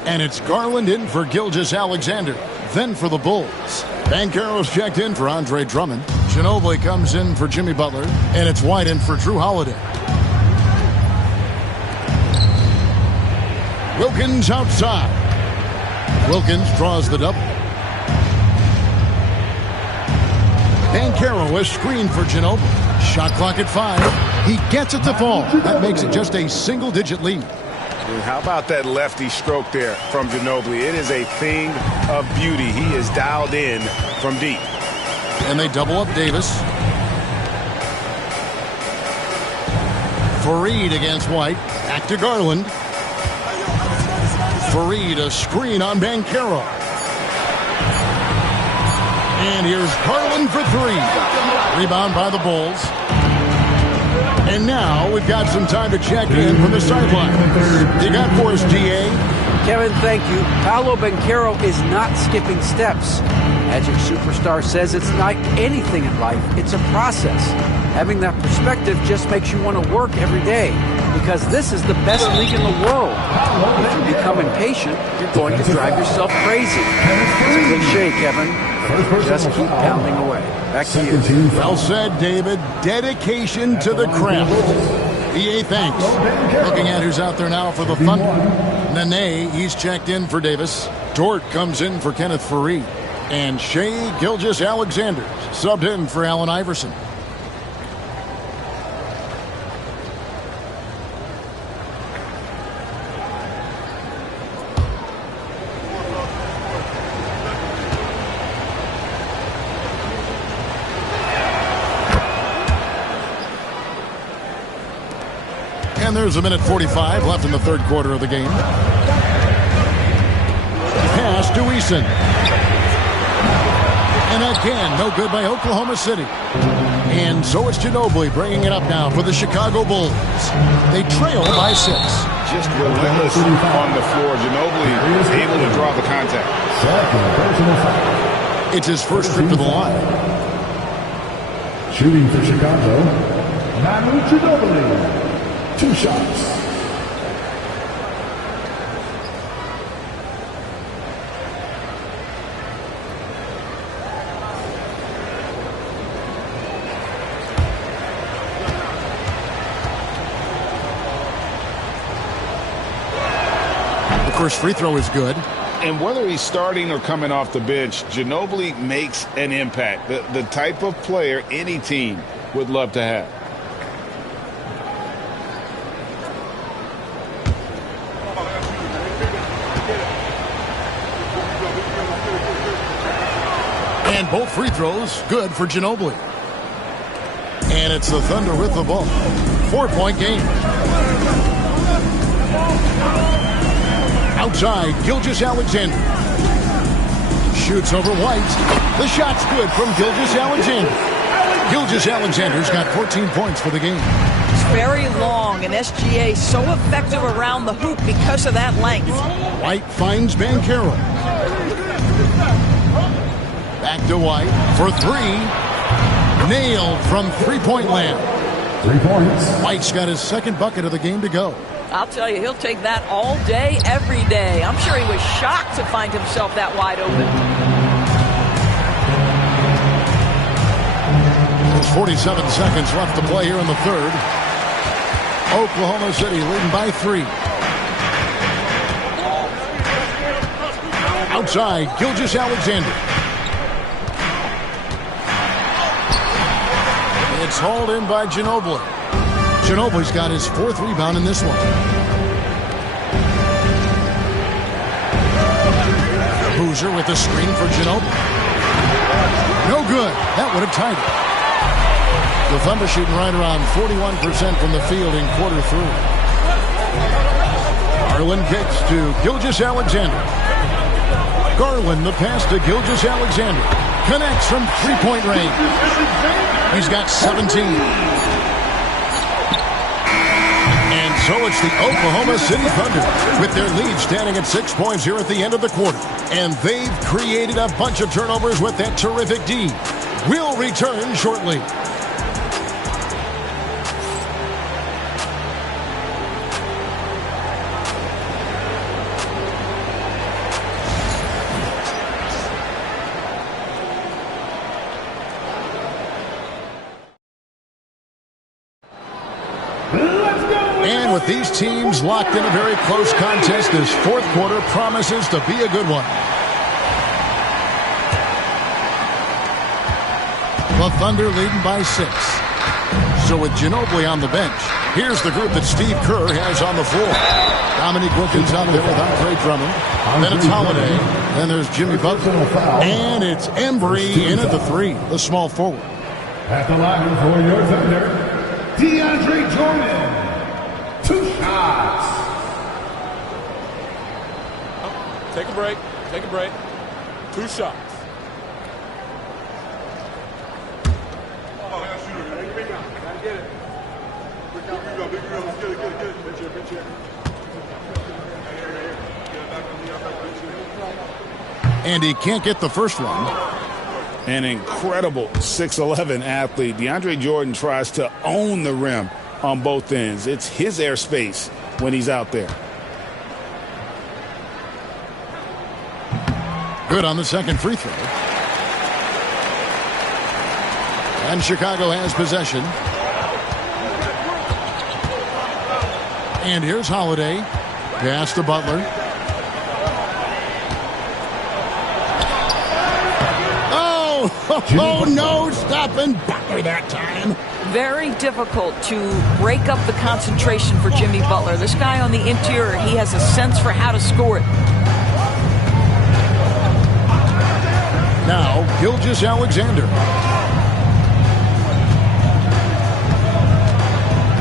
And it's Garland in for Gilgeous-Alexander. Then for the Bulls, Banchero's checked in for Andre Drummond. Ginobili comes in for Jimmy Butler. And it's White in for Drew Holiday. Wilkins outside. Wilkins draws the double. Banchero is screened for Ginobili. Shot clock at 5. He gets it to fall. That makes it just a single-digit lead. How about that lefty stroke there from Ginobili? It is a thing of beauty. He is dialed in from deep. And they double up Davis. Fareed against White. Back to Garland. Fareed, a screen on Banchero. And here's Garland for 3. Rebound by the Bulls. And now we've got some time to check in from the sideline. You got for us, DA? Kevin, thank you. Paolo Banchero is not skipping steps. Magic Superstar says it's like anything in life. It's a process. Having that perspective just makes you want to work every day because this is the best league in the world. If you become impatient, you're going to drive yourself crazy. It's a cliche, Kevin. Just keep pounding away. Back to you. Well said, David. Dedication to the craft. EA, thanks. Looking at who's out there now for the Thunder. Nenê, he's checked in for Davis. Dort comes in for Kenneth Fareed. And Shai Gilgeous-Alexander subbed in for Allen Iverson. And there's a minute 45 left in the third quarter of the game. Pass to Eason. And again, no good by Oklahoma City. And so it's Ginobili bringing it up now for the Chicago Bulls. They trail by 6. Just relentless on the floor. Ginobili is able to draw the contact. It's his first trip to the line. Shooting for Chicago, Manu Ginobili. 2 shots. The first free throw is good. And whether he's starting or coming off the bench, Ginobili makes an impact. The type of player any team would love to have. And both free throws good for Ginobili. And it's the Thunder with the ball. 4-point game. Outside, Gilgeous-Alexander. Shoots over White. The shot's good from Gilgeous-Alexander. Gilgeous-Alexander's got 14 points for the game. It's very long, and SGA so effective around the hoop because of that length. White finds Banchero. Back to White for 3. Nailed from three-point land. 3 points. White's got his second bucket of the game to go. I'll tell you, he'll take that all day, every day. I'm sure he was shocked to find himself that wide open. There's 47 seconds left to play here in the third. Oklahoma City leading by 3. Outside, Gilgeous-Alexander. It's hauled in by Ginobili. Ginobili's got his 4th rebound in this one. Boozer with the screen for Ginobili. No good. That would have tied it. The Thunder shooting right around 41% from the field in quarter 3. Harlan kicks to Gilgeous-Alexander. Garland, the pass to Gilgeous-Alexander. Connects from three-point range. He's got 17. And so it's the Oklahoma City Thunder with their lead standing at 6 points here at the end of the quarter. And they've created a bunch of turnovers with that terrific D. We'll return shortly. And with these teams locked in a very close contest, this fourth quarter promises to be a good one. The Thunder leading by 6. So with Ginobili on the bench, here's the group that Steve Kerr has on the floor. Dominique Wilkins out there with Andre Drummond. Then it's Holiday. Then there's Jimmy Butler. And it's Embry in at the 3, the small forward. At the line for your Thunder, DeAndre Jordan. 2 shots. Take a break. Take a break. 2 shots. And he can't get the first one. An incredible 6'11" athlete. DeAndre Jordan tries to own the rim on both ends. It's his airspace when he's out there. Good on the second free throw. And Chicago has possession. And here's Holiday. Pass to Butler. Oh, no, stopping Butler that time. Very difficult to break up the concentration for Jimmy Butler. This guy on the interior, he has a sense for how to score it. Now, Gilgeous-Alexander.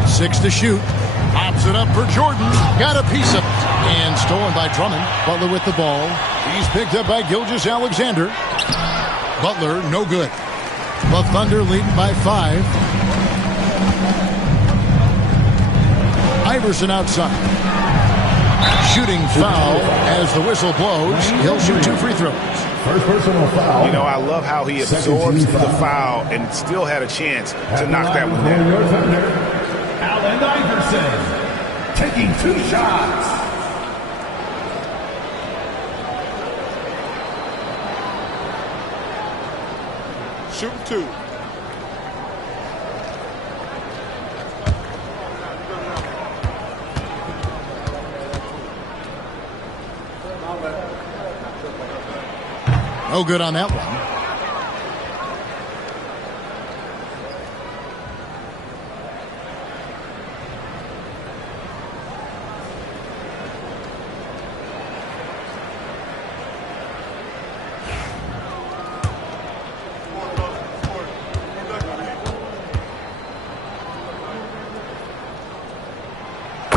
6 to shoot. Pops it up for Jordan. Got a piece of it. And stolen by Drummond. Butler with the ball. He's picked up by Gilgeous-Alexander. Butler, no good. The Thunder leading by 5. Iverson outside. Shooting foul as the whistle blows. He'll shoot 2 free throws. First personal foul. You know, I love how he absorbs the foul and still had a chance to knock that one down. Your Thunder, Allen Iverson, taking 2 shots. Shooting 2. No good on that one.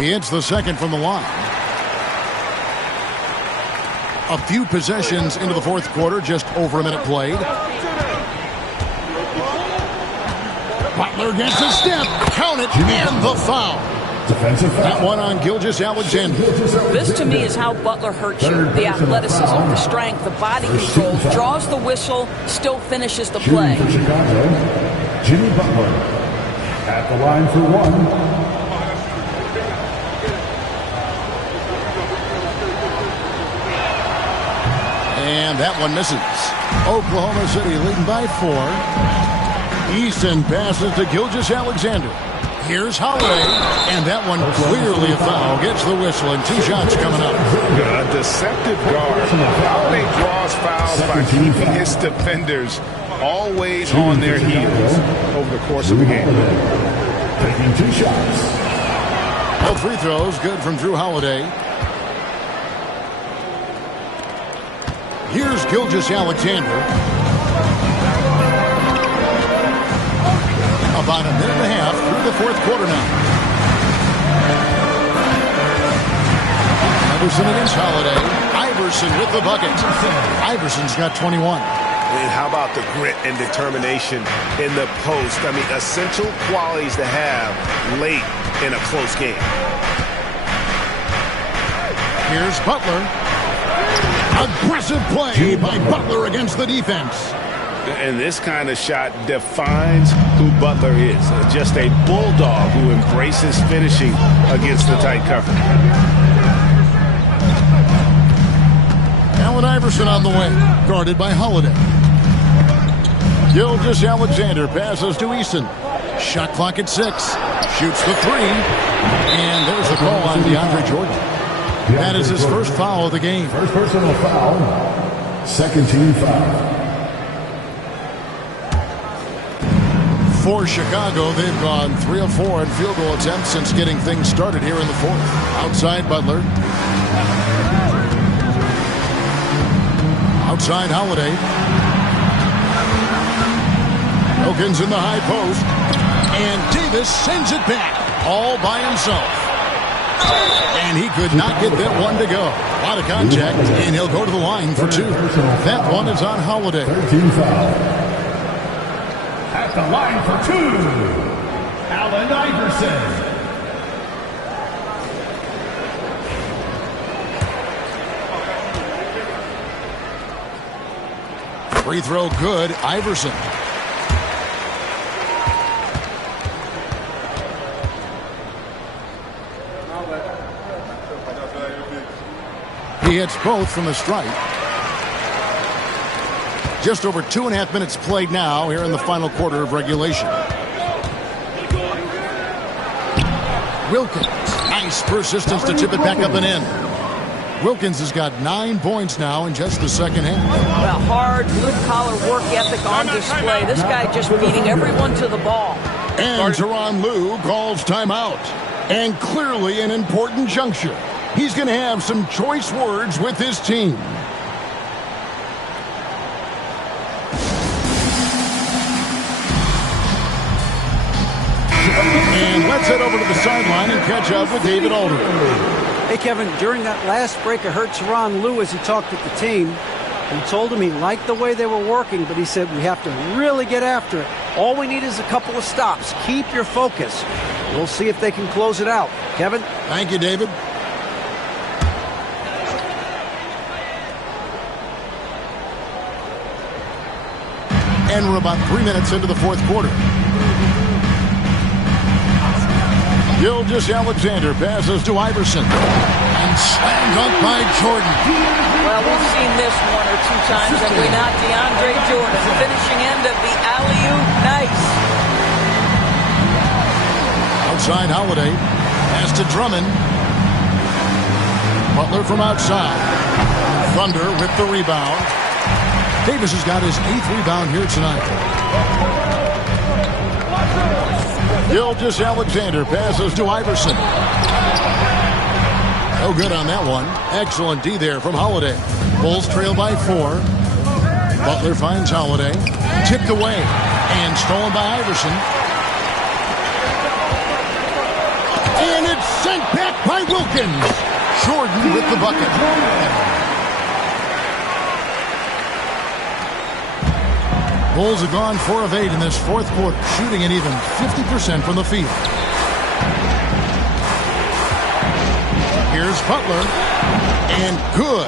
He hits the second from the line. A few possessions into the fourth quarter, just over a minute played. Butler gets a step, count it, and the foul. Defensive foul. That one on Gilgeous-Alexander. This to me is how Butler hurts you. The athleticism, the strength, the body control, draws the whistle, still finishes the play. For Chicago, Jimmy Butler at the line for 1. And that one misses. Oklahoma City leading by 4. Easton passes to Gilgeous-Alexander. Here's Holiday, and that one clearly a foul. Gets the whistle, and 2 shots coming up. A deceptive guard. Holiday draws fouls by keeping his defenders always on their heels over the course of the game. Taking 2 shots. Both free throws good from Drew Holiday. Here's Gilgeous-Alexander. About a minute and a half through the fourth quarter now. Iverson against Holiday. Iverson with the bucket. Iverson's got 21. And how about the grit and determination in the post? I mean, essential qualities to have late in a close game. Here's Butler. Aggressive play by Butler against the defense. And this kind of shot defines who Butler is. Just a bulldog who embraces finishing against the tight cover. Allen Iverson on the wing, guarded by Holiday. Gilgeous-Alexander passes to Eason. Shot clock at 6. Shoots the 3. And there's the call on DeAndre Jordan. That is his first foul of the game. First personal foul. Second team foul. For Chicago, they've gone 3 of 4 in field goal attempts since getting things started here in the fourth. Outside Butler. Outside Holiday. Wilkins in the high post. And Davis sends it back all by himself. And he could not get that one to go. A lot of contact, and he'll go to the line for 2. That one is on Holiday. 13 foul. At the line for 2, Allen Iverson. Free throw good, Iverson. He hits both from the stripe. Just over 2.5 minutes played now here in the final quarter of regulation. Wilkins, nice persistence to tip it back up and in. Wilkins has got 9 points now in just the second half. Well, hard, blue-collar work ethic on display. This guy just beating everyone to the ball. And Tyronn Lue calls timeout. And clearly an important juncture. He's going to have some choice words with his team. And let's head over to the sideline and catch up with David Aldridge. Hey, Kevin, during that last break, I heard Tyronn Lue as he talked with the team. He told him he liked the way they were working, but he said we have to really get after it. All we need is a couple of stops. Keep your focus. We'll see if they can close it out. Kevin? Thank you, David. And we're about 3 minutes into the fourth quarter. Gilgeous-Alexander passes to Iverson. And slam dunk by Jordan. Well, we've seen this 1 or 2 times, and we not DeAndre Jordan. Finishing end of the alley-oop. Nice. Outside Holiday. Pass to Drummond. Butler from outside. Thunder with the rebound. Davis has got his 8th rebound here tonight. Gilgeous-Alexander passes to Iverson. No good on that one. Excellent D there from Holiday. Bulls trail by 4. Butler finds Holiday. Tipped away and stolen by Iverson. And it's sent back by Wilkins. Jordan with the bucket. Bulls have gone 4 of 8 in this fourth quarter, shooting at even 50% from the field. Here's Butler, and good,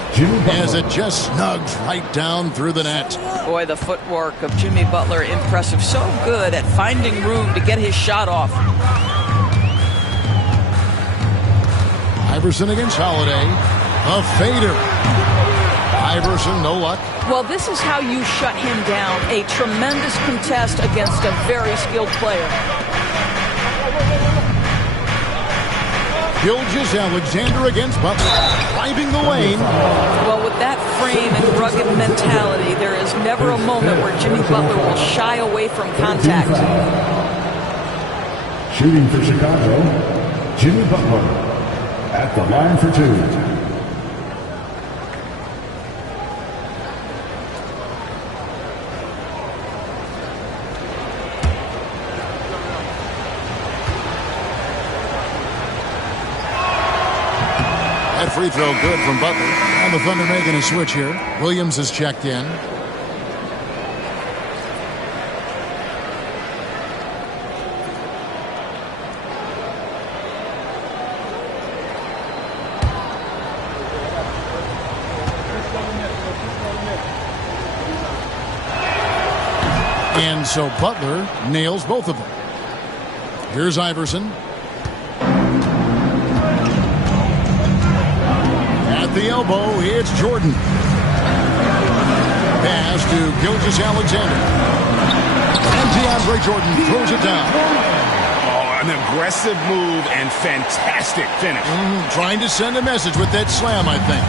as it just snugs right down through the net. Boy, the footwork of Jimmy Butler, impressive. So good at finding room to get his shot off. Iverson against Holiday, a fader. Iverson, no luck. Well, this is how you shut him down. A tremendous contest against a very skilled player. Gilgeous-Alexander against Butler, driving the lane. Well, with that frame and rugged mentality, there is never a moment where Jimmy Butler will shy away from contact. Shooting for Chicago, Jimmy Butler at the line for 2. That free throw good from Butler. And the Thunder making a switch here. Williams is checked in. And so Butler nails both of them. Here's Iverson. At the elbow, it's Jordan. Pass to Gilgeous-Alexander. And DeAndre Jordan throws it down. Oh, an aggressive move and fantastic finish. Trying to send a message with that slam, I think.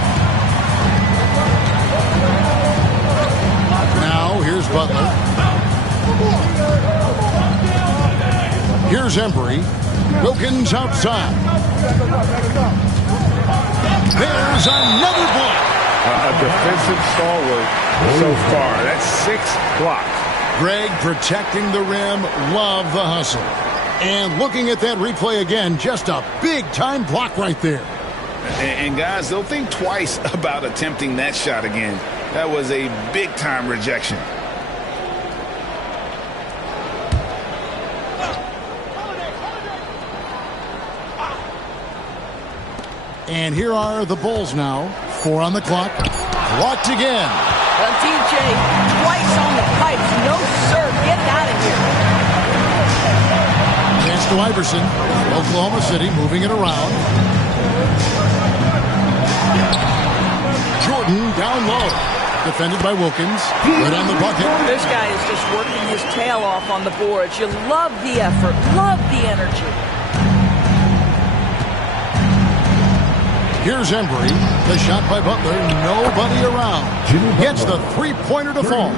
Now, here's Butler. Here's Embry. Wilkins outside. There's another block. A defensive stalwart so far. That's 6 blocks. Greg protecting the rim. Love the hustle. And looking at that replay again, just a big-time block right there. And guys, they'll think twice about attempting that shot again. That was a big-time rejection. And here are the Bulls now. 4 on the clock. Blocked again. DJ, twice on the pipes. No, sir. Get out of here. Chance to Iverson. Oklahoma City moving it around. Jordan down low. Defended by Wilkins. Right on the bucket. This guy is just working his tail off on the boards. You love the effort. Love the energy. Here's Embry. The shot by Butler. Nobody around. Gets the three-pointer to fall.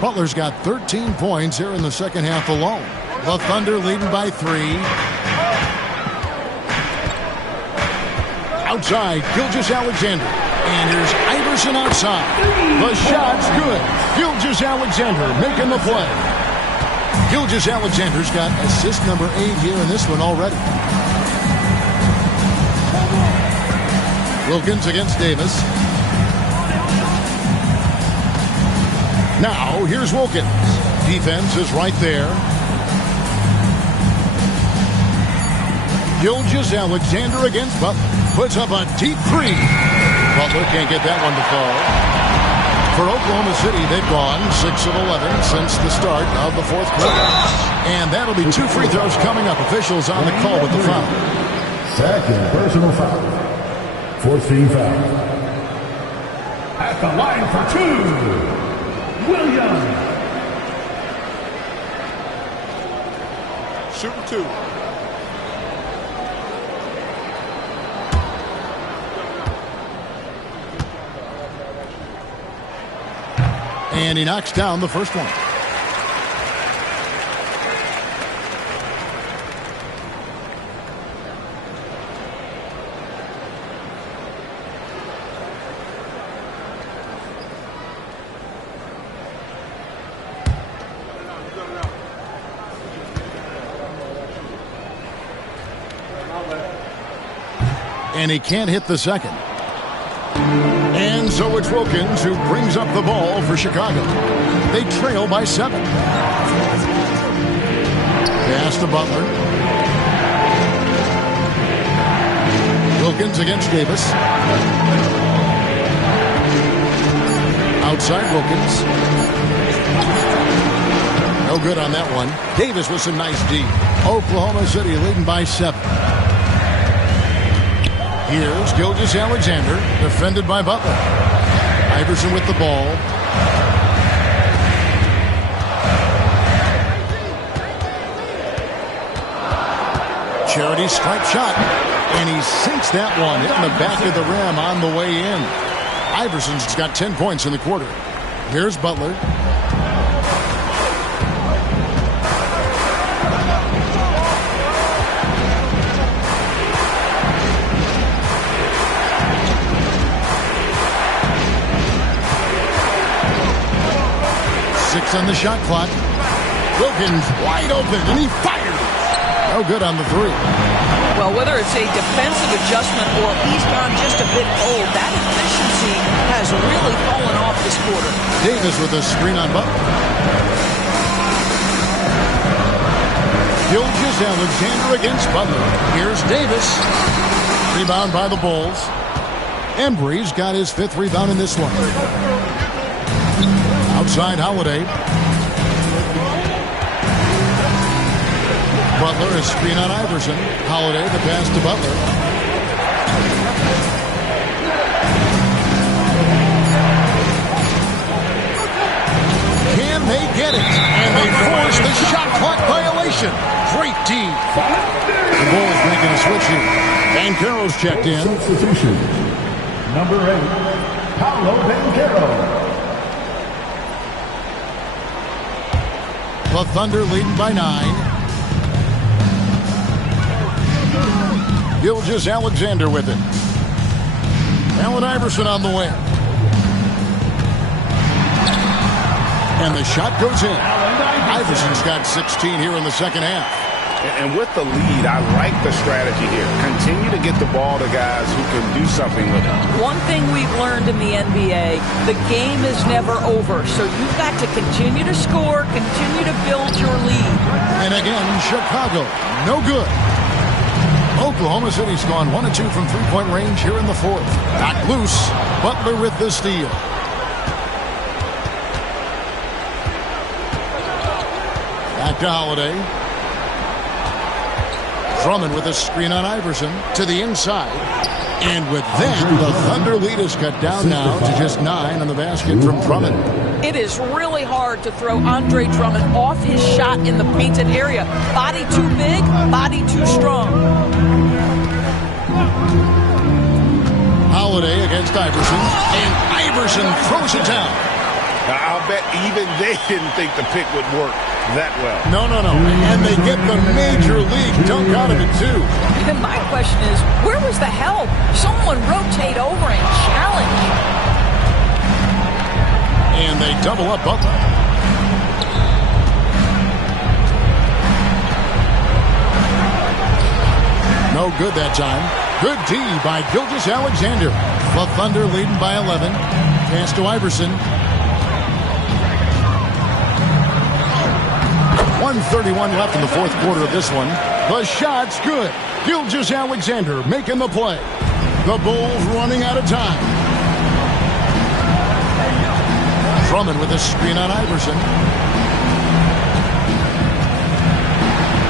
Butler's got 13 points here in the second half alone. The Thunder leading by 3. Outside, Gilgeous-Alexander. And here's Iverson outside. The shot's good. Gilgeous-Alexander making the play. Gilgeous-Alexander's got assist number 8 here in this one already. Wilkins against Davis. Now, here's Wilkins. Defense is right there. Gilgeous-Alexander against Butler. Puts up a deep 3. Butler can't get that one to fall. For Oklahoma City, they've gone 6 of 11 since the start of the fourth quarter. And that'll be 2 free throws coming up. Officials on the call with the foul. Second personal foul. 4th team foul. At the line for 2, Williams. Shooting 2. And he knocks down the first one. And he can't hit the second. And so it's Wilkins who brings up the ball for Chicago. They trail by 7. Pass to Butler. Wilkins against Davis. Outside Wilkins. No good on that one. Davis with some nice D. Oklahoma City leading by 7. Here's Gilgeous-Alexander, defended by Butler. Iverson with the ball. Charity stripe shot. And he sinks that one, hitting the back of the rim on the way in. Iverson's got 10 points in the quarter. Here's Butler. On the shot clock. Wilkins wide open, and he fires. No good on the three. Well, whether it's a defensive adjustment or he's gone just a bit old, that efficiency has really fallen off this quarter. Davis with a screen on Butler. Gilgeous-Alexander against Butler. Here's Davis. Rebound by the Bulls. Embry's got his 5th rebound in this one. Outside Holiday. Butler is screen on Iverson. Holiday the pass to Butler. Can they get it? And they force the shot clock violation. Great D. The Bulls making a switch here. Banchero's checked in. Substitution. Number 8, Paolo Banchero. The Thunder leading by 9. Gilgeous-Alexander with it. Allen Iverson on the wing. And the shot goes in. Iverson's got 16 here in the second half. And with the lead, I like the strategy here. Continue to get the ball to guys who can do something with it. One thing we've learned in the NBA, the game is never over. So you've got to continue to score, continue to build your lead. And again, Chicago, no good. Oklahoma City's gone 1 of 2 from three-point range here in the 4th. Knocked loose. Butler with the steal. Back to Holiday. Drummond with a screen on Iverson to the inside. And with that, the Thunder lead is cut down now to just 9 on the basket from Drummond. It is really hard to throw Andre Drummond off his shot in the painted area. Body too big, body too strong. Holiday against Iverson, and Iverson throws it down. I'll bet even they didn't think the pick would work that well. No. And they get the major league dunk out of it, too. And my question is, where was the help? Someone rotate over and challenge. And they double up Butler. No good that time. Good D by Gilgeous-Alexander. The Thunder leading by 11. Pass to Iverson. 1:31 left in the 4th quarter of this one. The shot's good. Gilgeous-Alexander making the play. The Bulls running out of time. Drummond with a screen on Iverson.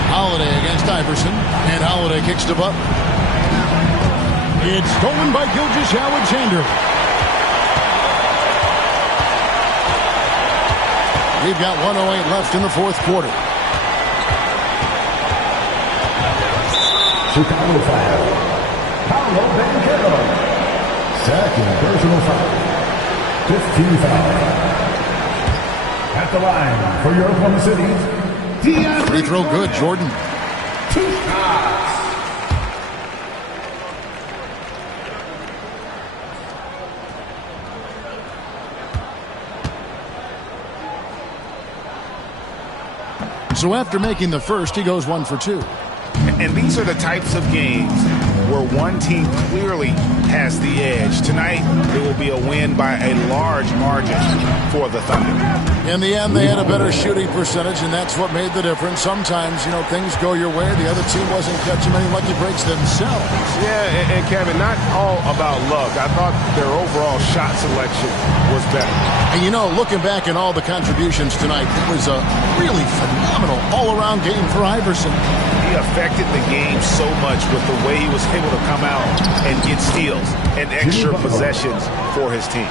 Holiday against Iverson. And Holiday kicks to Butler. It's stolen by Gilgeous-Alexander. We've got 1:08 left in the 4th quarter. Chicago foul. Paolo Banchero. Second personal foul. 15 foul. At the line for your Oklahoma City. Free throw good, Jordan. 2 shots. So after making the first, he goes 1 for 2. And these are the types of games where one team clearly has the edge. Tonight, it will be a win by a large margin for the Thunder. In the end, they had a better shooting percentage, and that's what made the difference. Sometimes, things go your way. The other team wasn't catching many lucky breaks themselves. Yeah, and Kevin, not all about luck. I thought their overall shot selection was better. And looking back at all the contributions tonight, it was a really phenomenal all-around game for Iverson. He affected the game so much with the way he was able to come out and get steals and extra possessions for his team.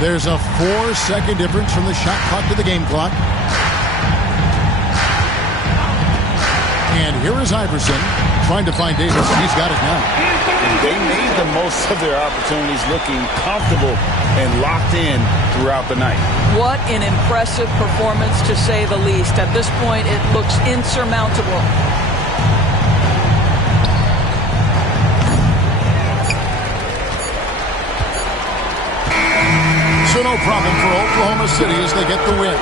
There's a 4-second difference from the shot clock to the game clock. And here is Iverson trying to find Davis. He's got it now. And they made the most of their opportunities, looking comfortable and locked in throughout the night. What an impressive performance, to say the least. At this point, it looks insurmountable. So no problem for Oklahoma City as they get the win.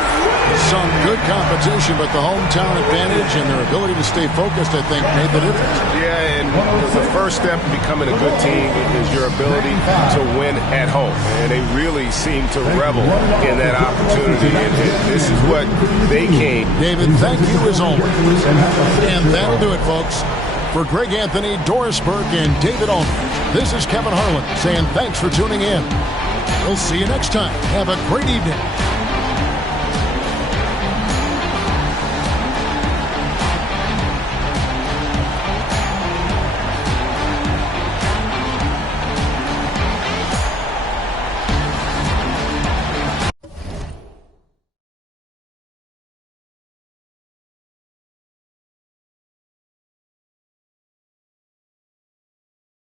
Some good competition, but the hometown advantage and their ability to stay focused, I think, made the difference. Yeah, and the first step in becoming a good team is your ability to win at home. And they really seem to revel in that opportunity. And this is what they came. David, thank you as always. And that'll do it, folks. For Greg Anthony, Doris Burke, and David Aldridge, this is Kevin Harlan saying thanks for tuning in. We'll see you next time. Have a great evening.